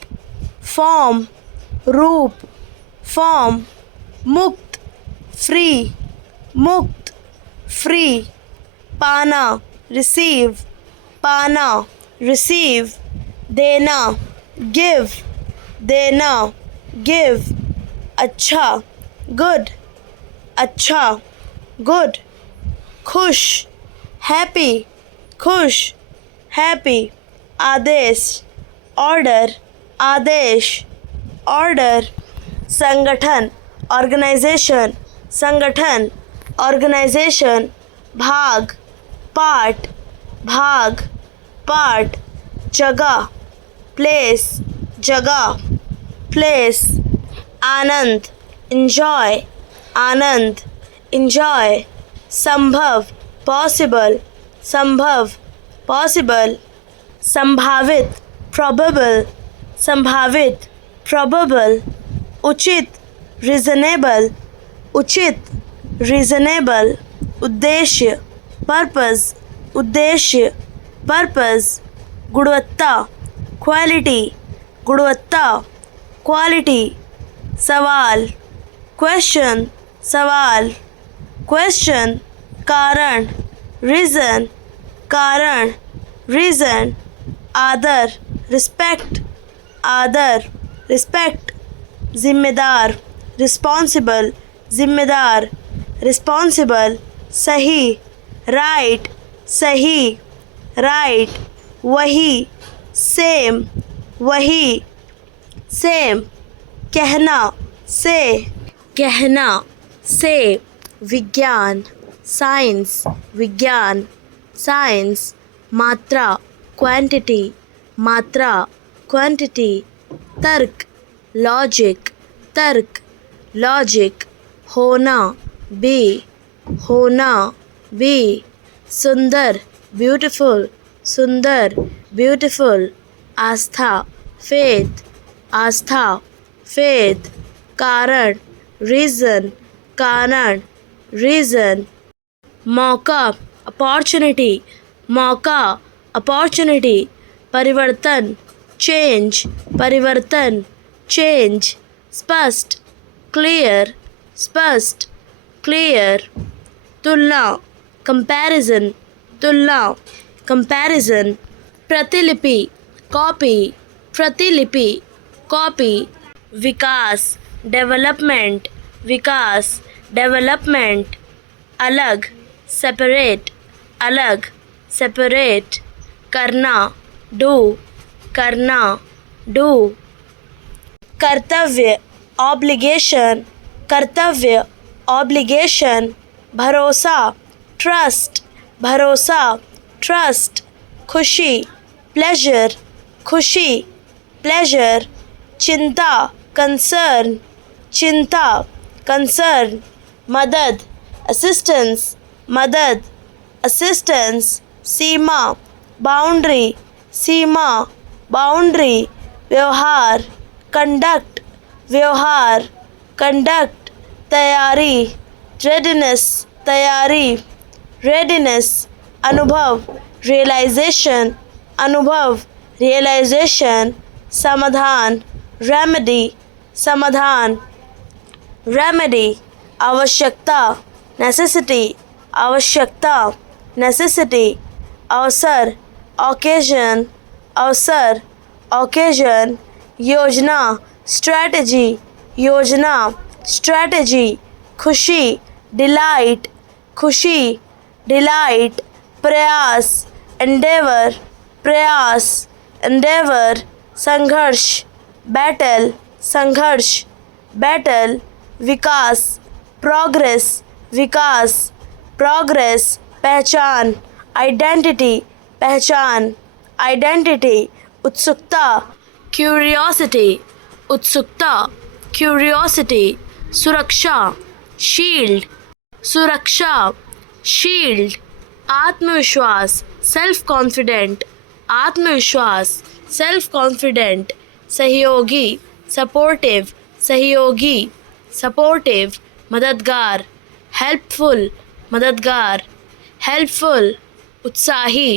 फॉर्म, रूप फॉर्म। मुक्त फ्री, मुक्त फ्री। पाना रिसीव, पाना रिसीव। देना गिव, देना गिव। अच्छा गुड, अच्छा गुड। खुश हैप्पी, खुश हैप्पी। आदेश ऑर्डर, आदेश ऑर्डर। संगठन ऑर्गेनाइजेशन, संगठन ऑर्गेनाइजेशन। भाग पार्ट, भाग पार्ट। जगह प्लेस, जगह प्लेस। आनंद इंजॉय, आनंद इंजॉय। संभव पॉसिबल, संभव पॉसिबल। संभावित प्रोबेबल, संभावित प्रोबेबल। उचित रीजनेबल, उचित रीजनेबल। उद्देश्य पर्पस, उद्देश्य पर्पस। गुणवत्ता क्वालिटी, गुणवत्ता क्वालिटी। सवाल क्वेश्चन, सवाल क्वेश्चन। कारण रीज़न, कारण रीज़न। आदर रिस्पेक्ट, आदर रिस्पेक्ट। जिम्मेदार रिस्पॉन्सिबल, जिम्मेदार रिस्पॉन्सिबल। सही राइट, सही राइट। वही सेम, वही, सेम, कहना, से, कहना, से, विज्ञान, साइंस, विज्ञान, साइंस, मात्रा, क्वांटिटी, मात्रा, क्वांटिटी, तर्क, लॉजिक, तर्क, लॉजिक, होना, बी, होना, बी, सुंदर, ब्यूटीफुल, सुंदर, ब्यूटीफुल, आस्था, फेथ, आस्था, फेथ, कारण, रीज़न, कारण, रीज़न, मौका, अपॉर्चुनिटी, मौका, अपॉर्चुनिटी, परिवर्तन, चेंज, परिवर्तन, चेंज, स्पष्ट, क्लियर, स्पष्ट, क्लियर, तुलना, कंपैरिजन, तुलना, कंपैरिजन, प्रतिलिपि, कॉपी, प्रतिलिपि, कॉपी, विकास, डेवलपमेंट, विकास, डेवलपमेंट, अलग, सेपरेट, अलग, सेपरेट, करना, डू, करना, डू, कर्तव्य, ऑब्लिगेशन, कर्तव्य, ऑब्लिगेशन, भरोसा, ट्रस्ट, भरोसा, ट्रस्ट, खुशी, प्लेजर, खुशी, प्लेजर, चिंता, कंसर्न, चिंता, कंसर्न, मदद, असिस्टेंस, मदद, असिस्टेंस, सीमा, बाउंड्री, सीमा, बाउंड्री, व्यवहार, कंडक्ट, व्यवहार, कंडक्ट, तैयारी, रेडीनेस, तैयारी, रेडीनेस, अनुभव, रियलाइजेशन, अनुभव, रियलाइजेशन, समाधान, रेमेडी, समाधान, रेमेडी, आवश्यकता, नेसेसिटी, आवश्यकता, नेसेसिटी, अवसर, ओकेजन, अवसर, ओकेजन, योजना, स्ट्रैटेजी, योजना, स्ट्रैटेजी, खुशी, डिलाइट, खुशी, डिलाइट, प्रयास, एंडेवर, प्रयास, एंडेवर, संघर्ष, बैटल, संघर्ष, बैटल, विकास, प्रोग्रेस, विकास, प्रोग्रेस, पहचान, आइडेंटिटी, पहचान, आइडेंटिटी, उत्सुकता, क्यूरियोसिटी, उत्सुकता, क्यूरियोसिटी, सुरक्षा, शील्ड, सुरक्षा, शील्ड, आत्मविश्वास, सेल्फ कॉन्फिडेंट, आत्मविश्वास, सेल्फ कॉन्फिडेंट, सहयोगी, सपोर्टिव, सहयोगी, सपोर्टिव, मददगार, हेल्पफुल, मददगार, हेल्पफुल, उत्साही,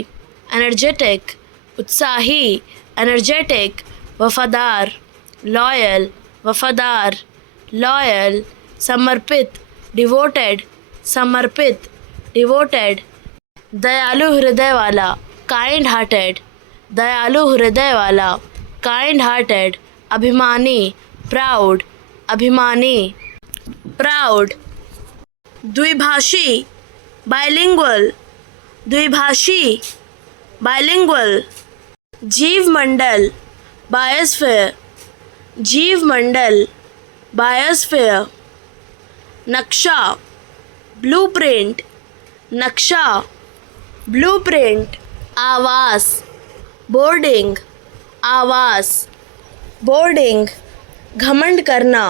एनर्जेटिक, उत्साही, एनर्जेटिक, वफादार, लॉयल, वफादार, लॉयल, समर्पित, डिवोटेड, समर्पित, डिवोटेड, दयालु हृदय वाला, काइंड हार्टेड, दयालु हृदय वाला, काइंड हार्टेड, अभिमानी, प्राउड, अभिमानी, प्राउड, द्विभाषी, बाइलिंगुअल, द्विभाषी, बाइलिंगुअल, जीवमंडल, बायोस्फीयर, जीवमंडल, बायोस्फीयर, नक्शा, ब्लूप्रिंट, नक्शा, ब्लूप्रिंट, आवास, बोर्डिंग, आवास, बोर्डिंग, घमंड करना,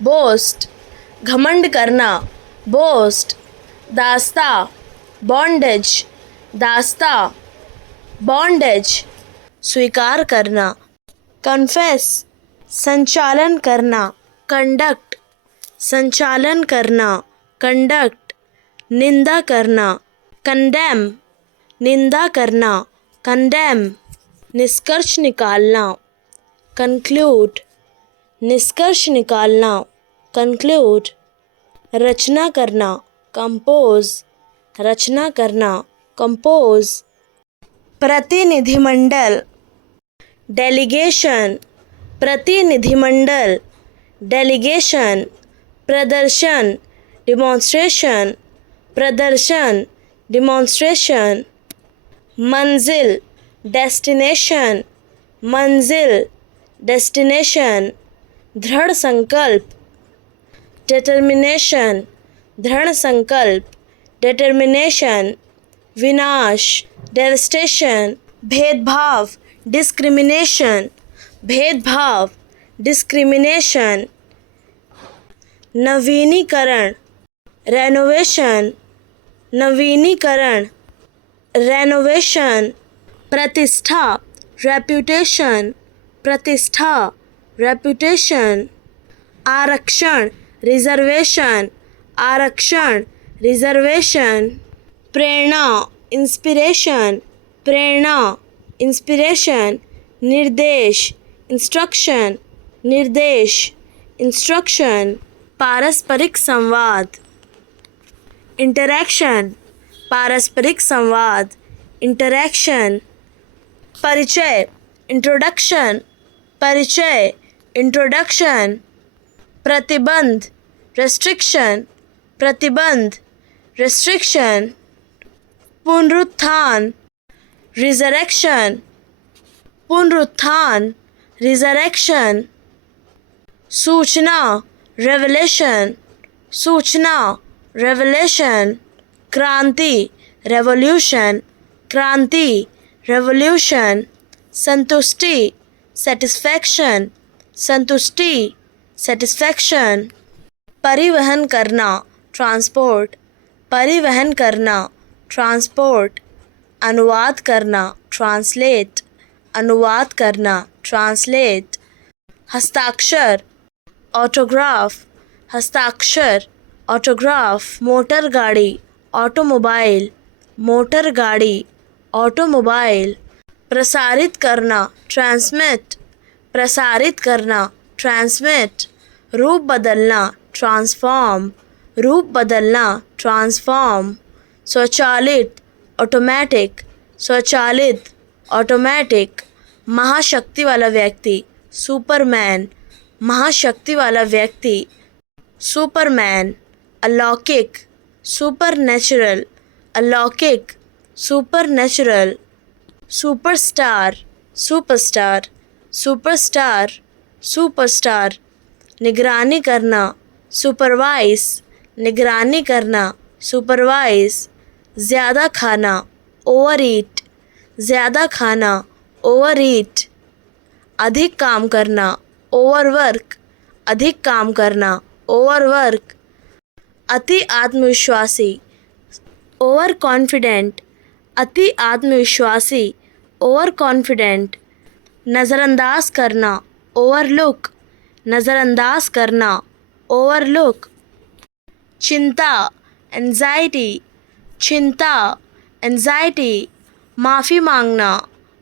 बोस्ट, घमंड करना, बोस्ट, दास्ता, बॉन्डेज, दास्ता, बॉन्डेज, स्वीकार करना, कन्फेस, संचालन करना, कंडक्ट, संचालन करना, कंडक्ट, निंदा करना, कंडेम, निंदा करना, कंडेम, निष्कर्ष निकालना, कंक्लूड, निष्कर्ष निकालना, कंक्लूड, रचना करना, कंपोज, रचना करना, कंपोज, प्रतिनिधिमंडल, डेलीगेशन, प्रतिनिधिमंडल, डेलीगेशन, प्रदर्शन, डिमॉन्स्ट्रेशन, प्रदर्शन, डिमॉन्स्ट्रेशन, मंजिल, डेस्टिनेशन, मंजिल, डेस्टिनेशन, दृढ़ संकल्प, डिटर्मिनेशन, दृढ़ संकल्प, डिटर्मिनेशन, विनाश, डेवस्टेशन, भेदभाव, डिस्क्रिमिनेशन, भेदभाव, डिस्क्रिमिनेशन, नवीनीकरण, रेनोवेशन, नवीनीकरण, रेनोवेशन, प्रतिष्ठा, रेप्यूटेशन, प्रतिष्ठा, रेप्यूटेशन, आरक्षण, रिजर्वेशन, आरक्षण, रिजर्वेशन, प्रेरणा, इंस्पिरेशन, प्रेरणा, इंस्पिरेशन, निर्देश, इंस्ट्रक्शन, निर्देश, इंस्ट्रक्शन, पारस्परिक संवाद, इंटरैक्शन, पारस्परिक संवाद, इंटरैक्शन, परिचय, इंट्रोडक्शन, परिचय, इंट्रोडक्शन, प्रतिबंध, रेस्ट्रिक्शन, प्रतिबंध, रेस्ट्रिक्शन, पुनरुत्थान, रिजरेक्शन, पुनरुत्थान, रिजरेक्शन, सूचना, रेवलेशन, सूचना, रेवलेशन, क्रांति, रेवोल्यूशन, क्रांति, रेवोल्यूशन, संतुष्टि, सेटिस्फैक्शन, संतुष्टि, सेटिस्फैक्शन, परिवहन करना, ट्रांसपोर्ट, परिवहन करना, ट्रांसपोर्ट, अनुवाद करना, ट्रांसलेट, अनुवाद करना, ट्रांसलेट, हस्ताक्षर, ऑटोग्राफ, हस्ताक्षर, ऑटोग्राफ, मोटर गाड़ी, ऑटोमोबाइल, मोटर गाड़ी, ऑटोमोबाइल, प्रसारित करना, ट्रांसमिट, प्रसारित करना, ट्रांसमिट, रूप बदलना, ट्रांसफॉर्म, रूप बदलना, ट्रांसफॉर्म, स्वचालित, ऑटोमेटिक, स्वचालित, ऑटोमेटिक, महाशक्ति वाला व्यक्ति, सुपरमैन, महाशक्ति वाला व्यक्ति, सुपरमैन, अलौकिक, सुपरनेचुरल, अलौकिक, supernatural, superstar, superstar, superstar, superstar, निगरानी करना, सुपरवाइज, निगरानी करना, सुपरवाइज, ज़्यादा खाना, ओवर ईट, ज़्यादा खाना, ओवर ईट, अधिक काम करना, ओवरवर्क, अधिक काम करना, ओवरवर्क, अति आत्मविश्वासी, ओवर कॉन्फिडेंट, अति आत्मविश्वासी, ओवर कॉन्फिडेंट, नज़रअंदाज करना, ओवरलुक, नज़रअंदाज करना, ओवरलुक, चिंता, एंजाइटी, चिंता, एंजाइटी, माफ़ी मांगना,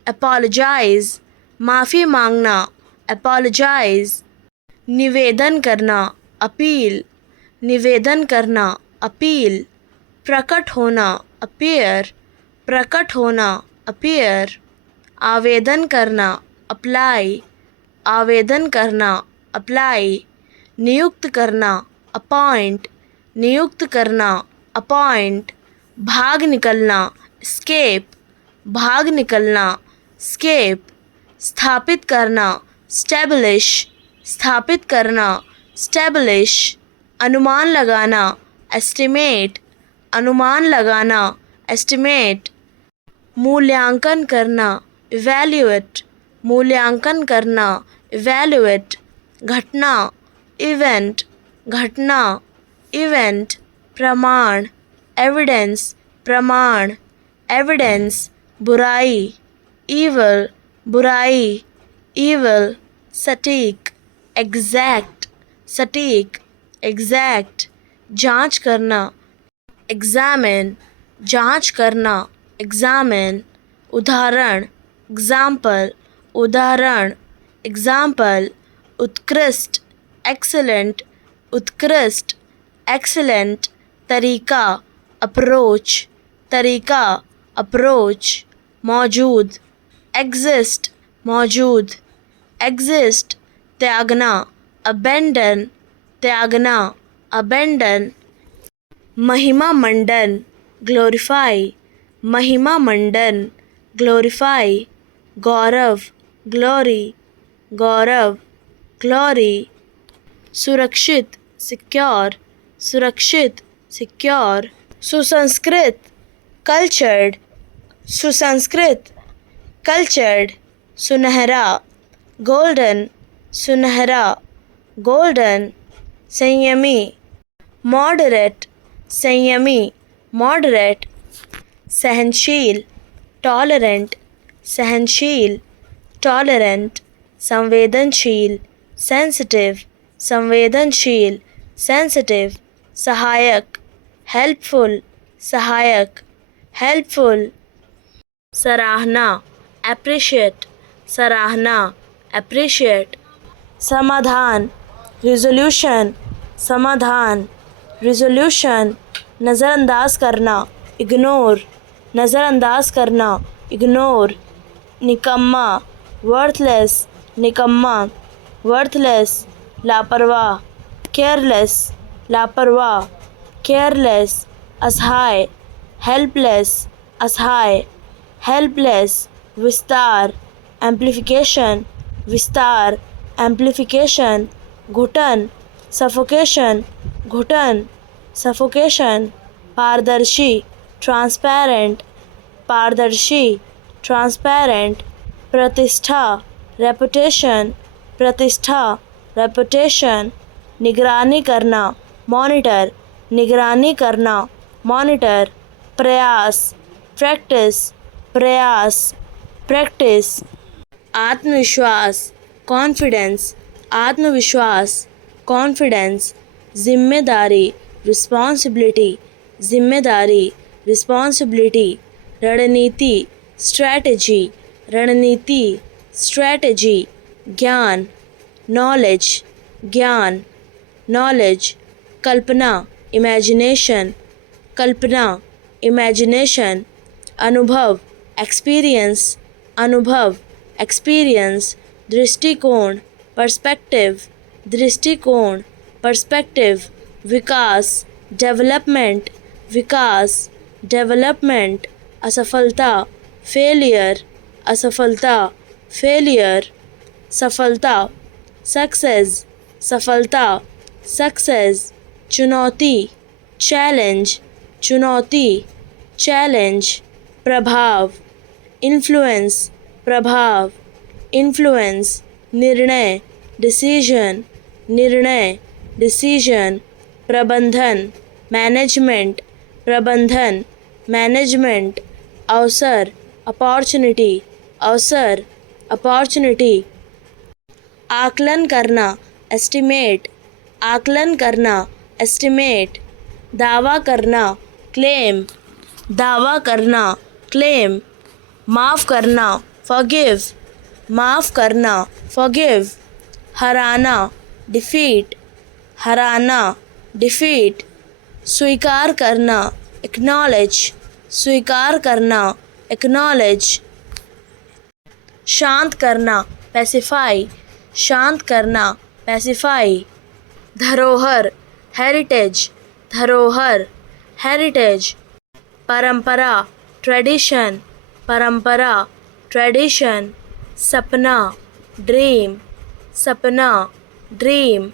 अपोलोजाइज, माफ़ी मांगना, अपोलोजाइज, निवेदन करना, अपील, निवेदन करना, अपील, प्रकट होना, अपीयर, प्रकट होना, अपीयर, आवेदन करना, अप्लाई, आवेदन करना, अप्लाई, नियुक्त करना, अपॉइंट, नियुक्त करना, अपॉइंट, भाग निकलना, स्केप, भाग निकलना, स्केप, स्थापित करना, स्टैब्लिश, स्थापित करना, स्टैब्लिश, अनुमान लगाना, एस्टिमेट, अनुमान लगाना, एस्टिमेट, मूल्यांकन करना, इवैल्यूएट, मूल्यांकन करना, इवैल्यूएट, घटना, इवेंट, घटना, इवेंट, प्रमाण, एविडेंस, प्रमाण, एविडेंस, बुराई, ईवल, बुराई, ईवल, सटीक, एग्जैक्ट, सटीक, एग्जैक्ट, जांच करना, एग्जामिन, जांच करना, एग्जामिन, उदाहरण, एग्जाम्पल, उदाहरण, एग्जाम्पल, उत्कृष्ट, एक्सीलेंट, उत्कृष्ट, एक्सीलेंट, तरीका, अप्रोच, तरीका, अप्रोच, मौजूद, एग्जिस्ट, मौजूद, एग्जिस्ट, त्यागना, अबेंडन, त्यागना, अबेंडन, महिमा मंडन, ग्लोरीफाई, महिमा मंडन, ग्लोरीफाई, गौरव, ग्लोरी, गौरव, ग्लोरी, सुरक्षित, सिक्योर, सुरक्षित, सिक्योर, सुसंस्कृत, कल्चर्ड, सुसंस्कृत, कल्चर्ड, सुनहरा, गोल्डन, सुनहरा, गोल्डन, संयमी, मॉडरेट, संयमी, मॉडरेट, सहनशील, टॉलरेंट, सहनशील, टॉलरेंट, संवेदनशील, सेंसिटिव, संवेदनशील, सेंसिटिव, सहायक, हेल्पफुल, सहायक, हेल्पफुल, सराहना, एप्रिशिएट, सराहना, एप्रिशिएट, समाधान, रिजोल्यूशन, समाधान, रिजोल्यूशन, नज़रअंदाज करना, इग्नोर, नज़रअंदाज करना, इग्नोर, निकम्मा, वर्थलेस, निकम्मा, वर्थलेस, लापरवाह, केयरलेस, लापरवाह, केयरलेस, असहाय, हेल्पलेस, असहाय, हेल्पलेस, विस्तार, एम्प्लीफिकेशन, विस्तार, एम्प्लीफिकेशन, घुटन, सफोकेशन, घुटन, सफोकेशन, पारदर्शी, ट्रांसपेरेंट, पारदर्शी, ट्रांसपेरेंट, प्रतिष्ठा, रेपुटेशन, प्रतिष्ठा, रेपुटेशन, निगरानी करना, मॉनिटर, निगरानी करना, मॉनिटर, प्रयास, प्रैक्टिस, प्रयास, प्रैक्टिस, आत्मविश्वास, कॉन्फिडेंस, आत्मविश्वास, कॉन्फिडेंस, जिम्मेदारी, रिस्पॉन्सिबिलिटी, जिम्मेदारी, रिस्पॉन्सिबिलिटी, रणनीति, स्ट्रैटेजी, रणनीति, स्ट्रैटेजी, ज्ञान, नॉलेज, ज्ञान, नॉलेज, कल्पना, इमेजिनेशन, कल्पना, इमेजिनेशन, अनुभव, एक्सपीरियंस, अनुभव, एक्सपीरियंस, दृष्टिकोण, पर्सपेक्टिव, दृष्टिकोण, पर्सपेक्टिव, विकास, डेवलपमेंट, विकास, डेवलपमेंट, असफलता, फेलियर, असफलता, फेलियर, सफलता, सक्सेस, सफलता, सक्सेस, चुनौती, चैलेंज, चुनौती, चैलेंज, प्रभाव, इन्फ्लुएंस, प्रभाव, इन्फ्लुएंस, निर्णय, डिसीजन, निर्णय, डिसीजन, प्रबंधन, मैनेजमेंट, प्रबंधन, मैनेजमेंट, अवसर, अपॉर्चुनिटी, अवसर, अपॉर्चुनिटी, आकलन करना, एस्टिमेट, आकलन करना, एस्टिमेट, दावा करना, क्लेम, दावा करना, क्लेम, माफ़ करना, फॉरगिव, माफ़ करना, फॉरगिव, हराना, डिफीट, हराना, डिफीट, स्वीकार करना, एक्नॉलेज, स्वीकार करना, एक्नॉलेज, शांत करना, पैसिफाई, शांत करना, पैसिफाई, धरोहर, हेरिटेज, धरोहर, हेरिटेज, परंपरा, ट्रेडिशन, परंपरा, ट्रेडिशन, सपना, ड्रीम, सपना, ड्रीम,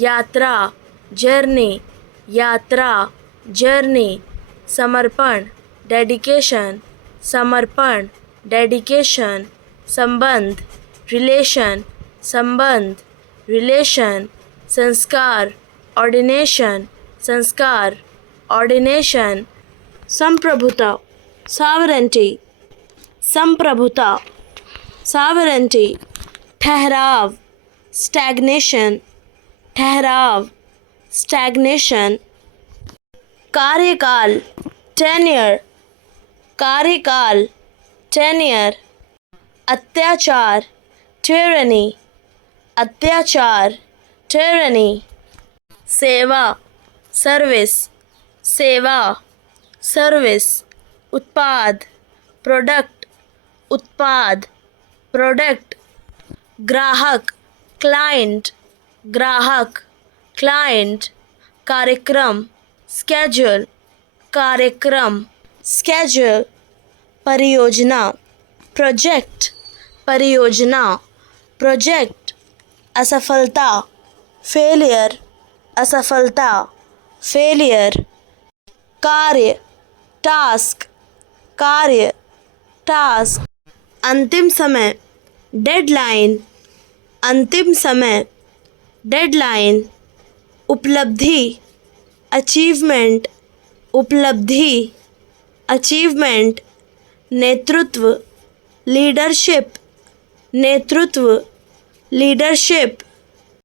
यात्रा, जर्नी, यात्रा, जर्नी, समर्पण, डेडिकेशन, समर्पण, डेडिकेशन, संबंध, रिलेशन, संबंध, रिलेशन, संस्कार, ऑर्डिनेशन, संस्कार, ऑर्डिनेशन, संप्रभुता, सॉवरेंटी, संप्रभुता, सॉवरेंटी, ठहराव, स्टैग्नेशन, ठहराव, स्टैग्नेशन, कार्यकाल, टेन्योर, कार्यकाल, टेन्योर, अत्याचार, tyranny, अत्याचार, tyranny, सेवा, सर्विस, सेवा, सर्विस, उत्पाद, प्रोडक्ट, उत्पाद, प्रोडक्ट, ग्राहक, क्लाइंट, ग्राहक, क्लाइंट, कार्यक्रम, स्केड्यूल, कार्यक्रम, स्केड्यूल, परियोजना, प्रोजेक्ट, परियोजना, प्रोजेक्ट, असफलता, फेलियर, असफलता, फेलियर, कार्य, टास्क, कार्य, टास्क, अंतिम समय, डेडलाइन, अंतिम समय, डेडलाइन, उपलब्धि, अचीवमेंट, उपलब्धि, अचीवमेंट, नेतृत्व, लीडरशिप, नेतृत्व, लीडरशिप,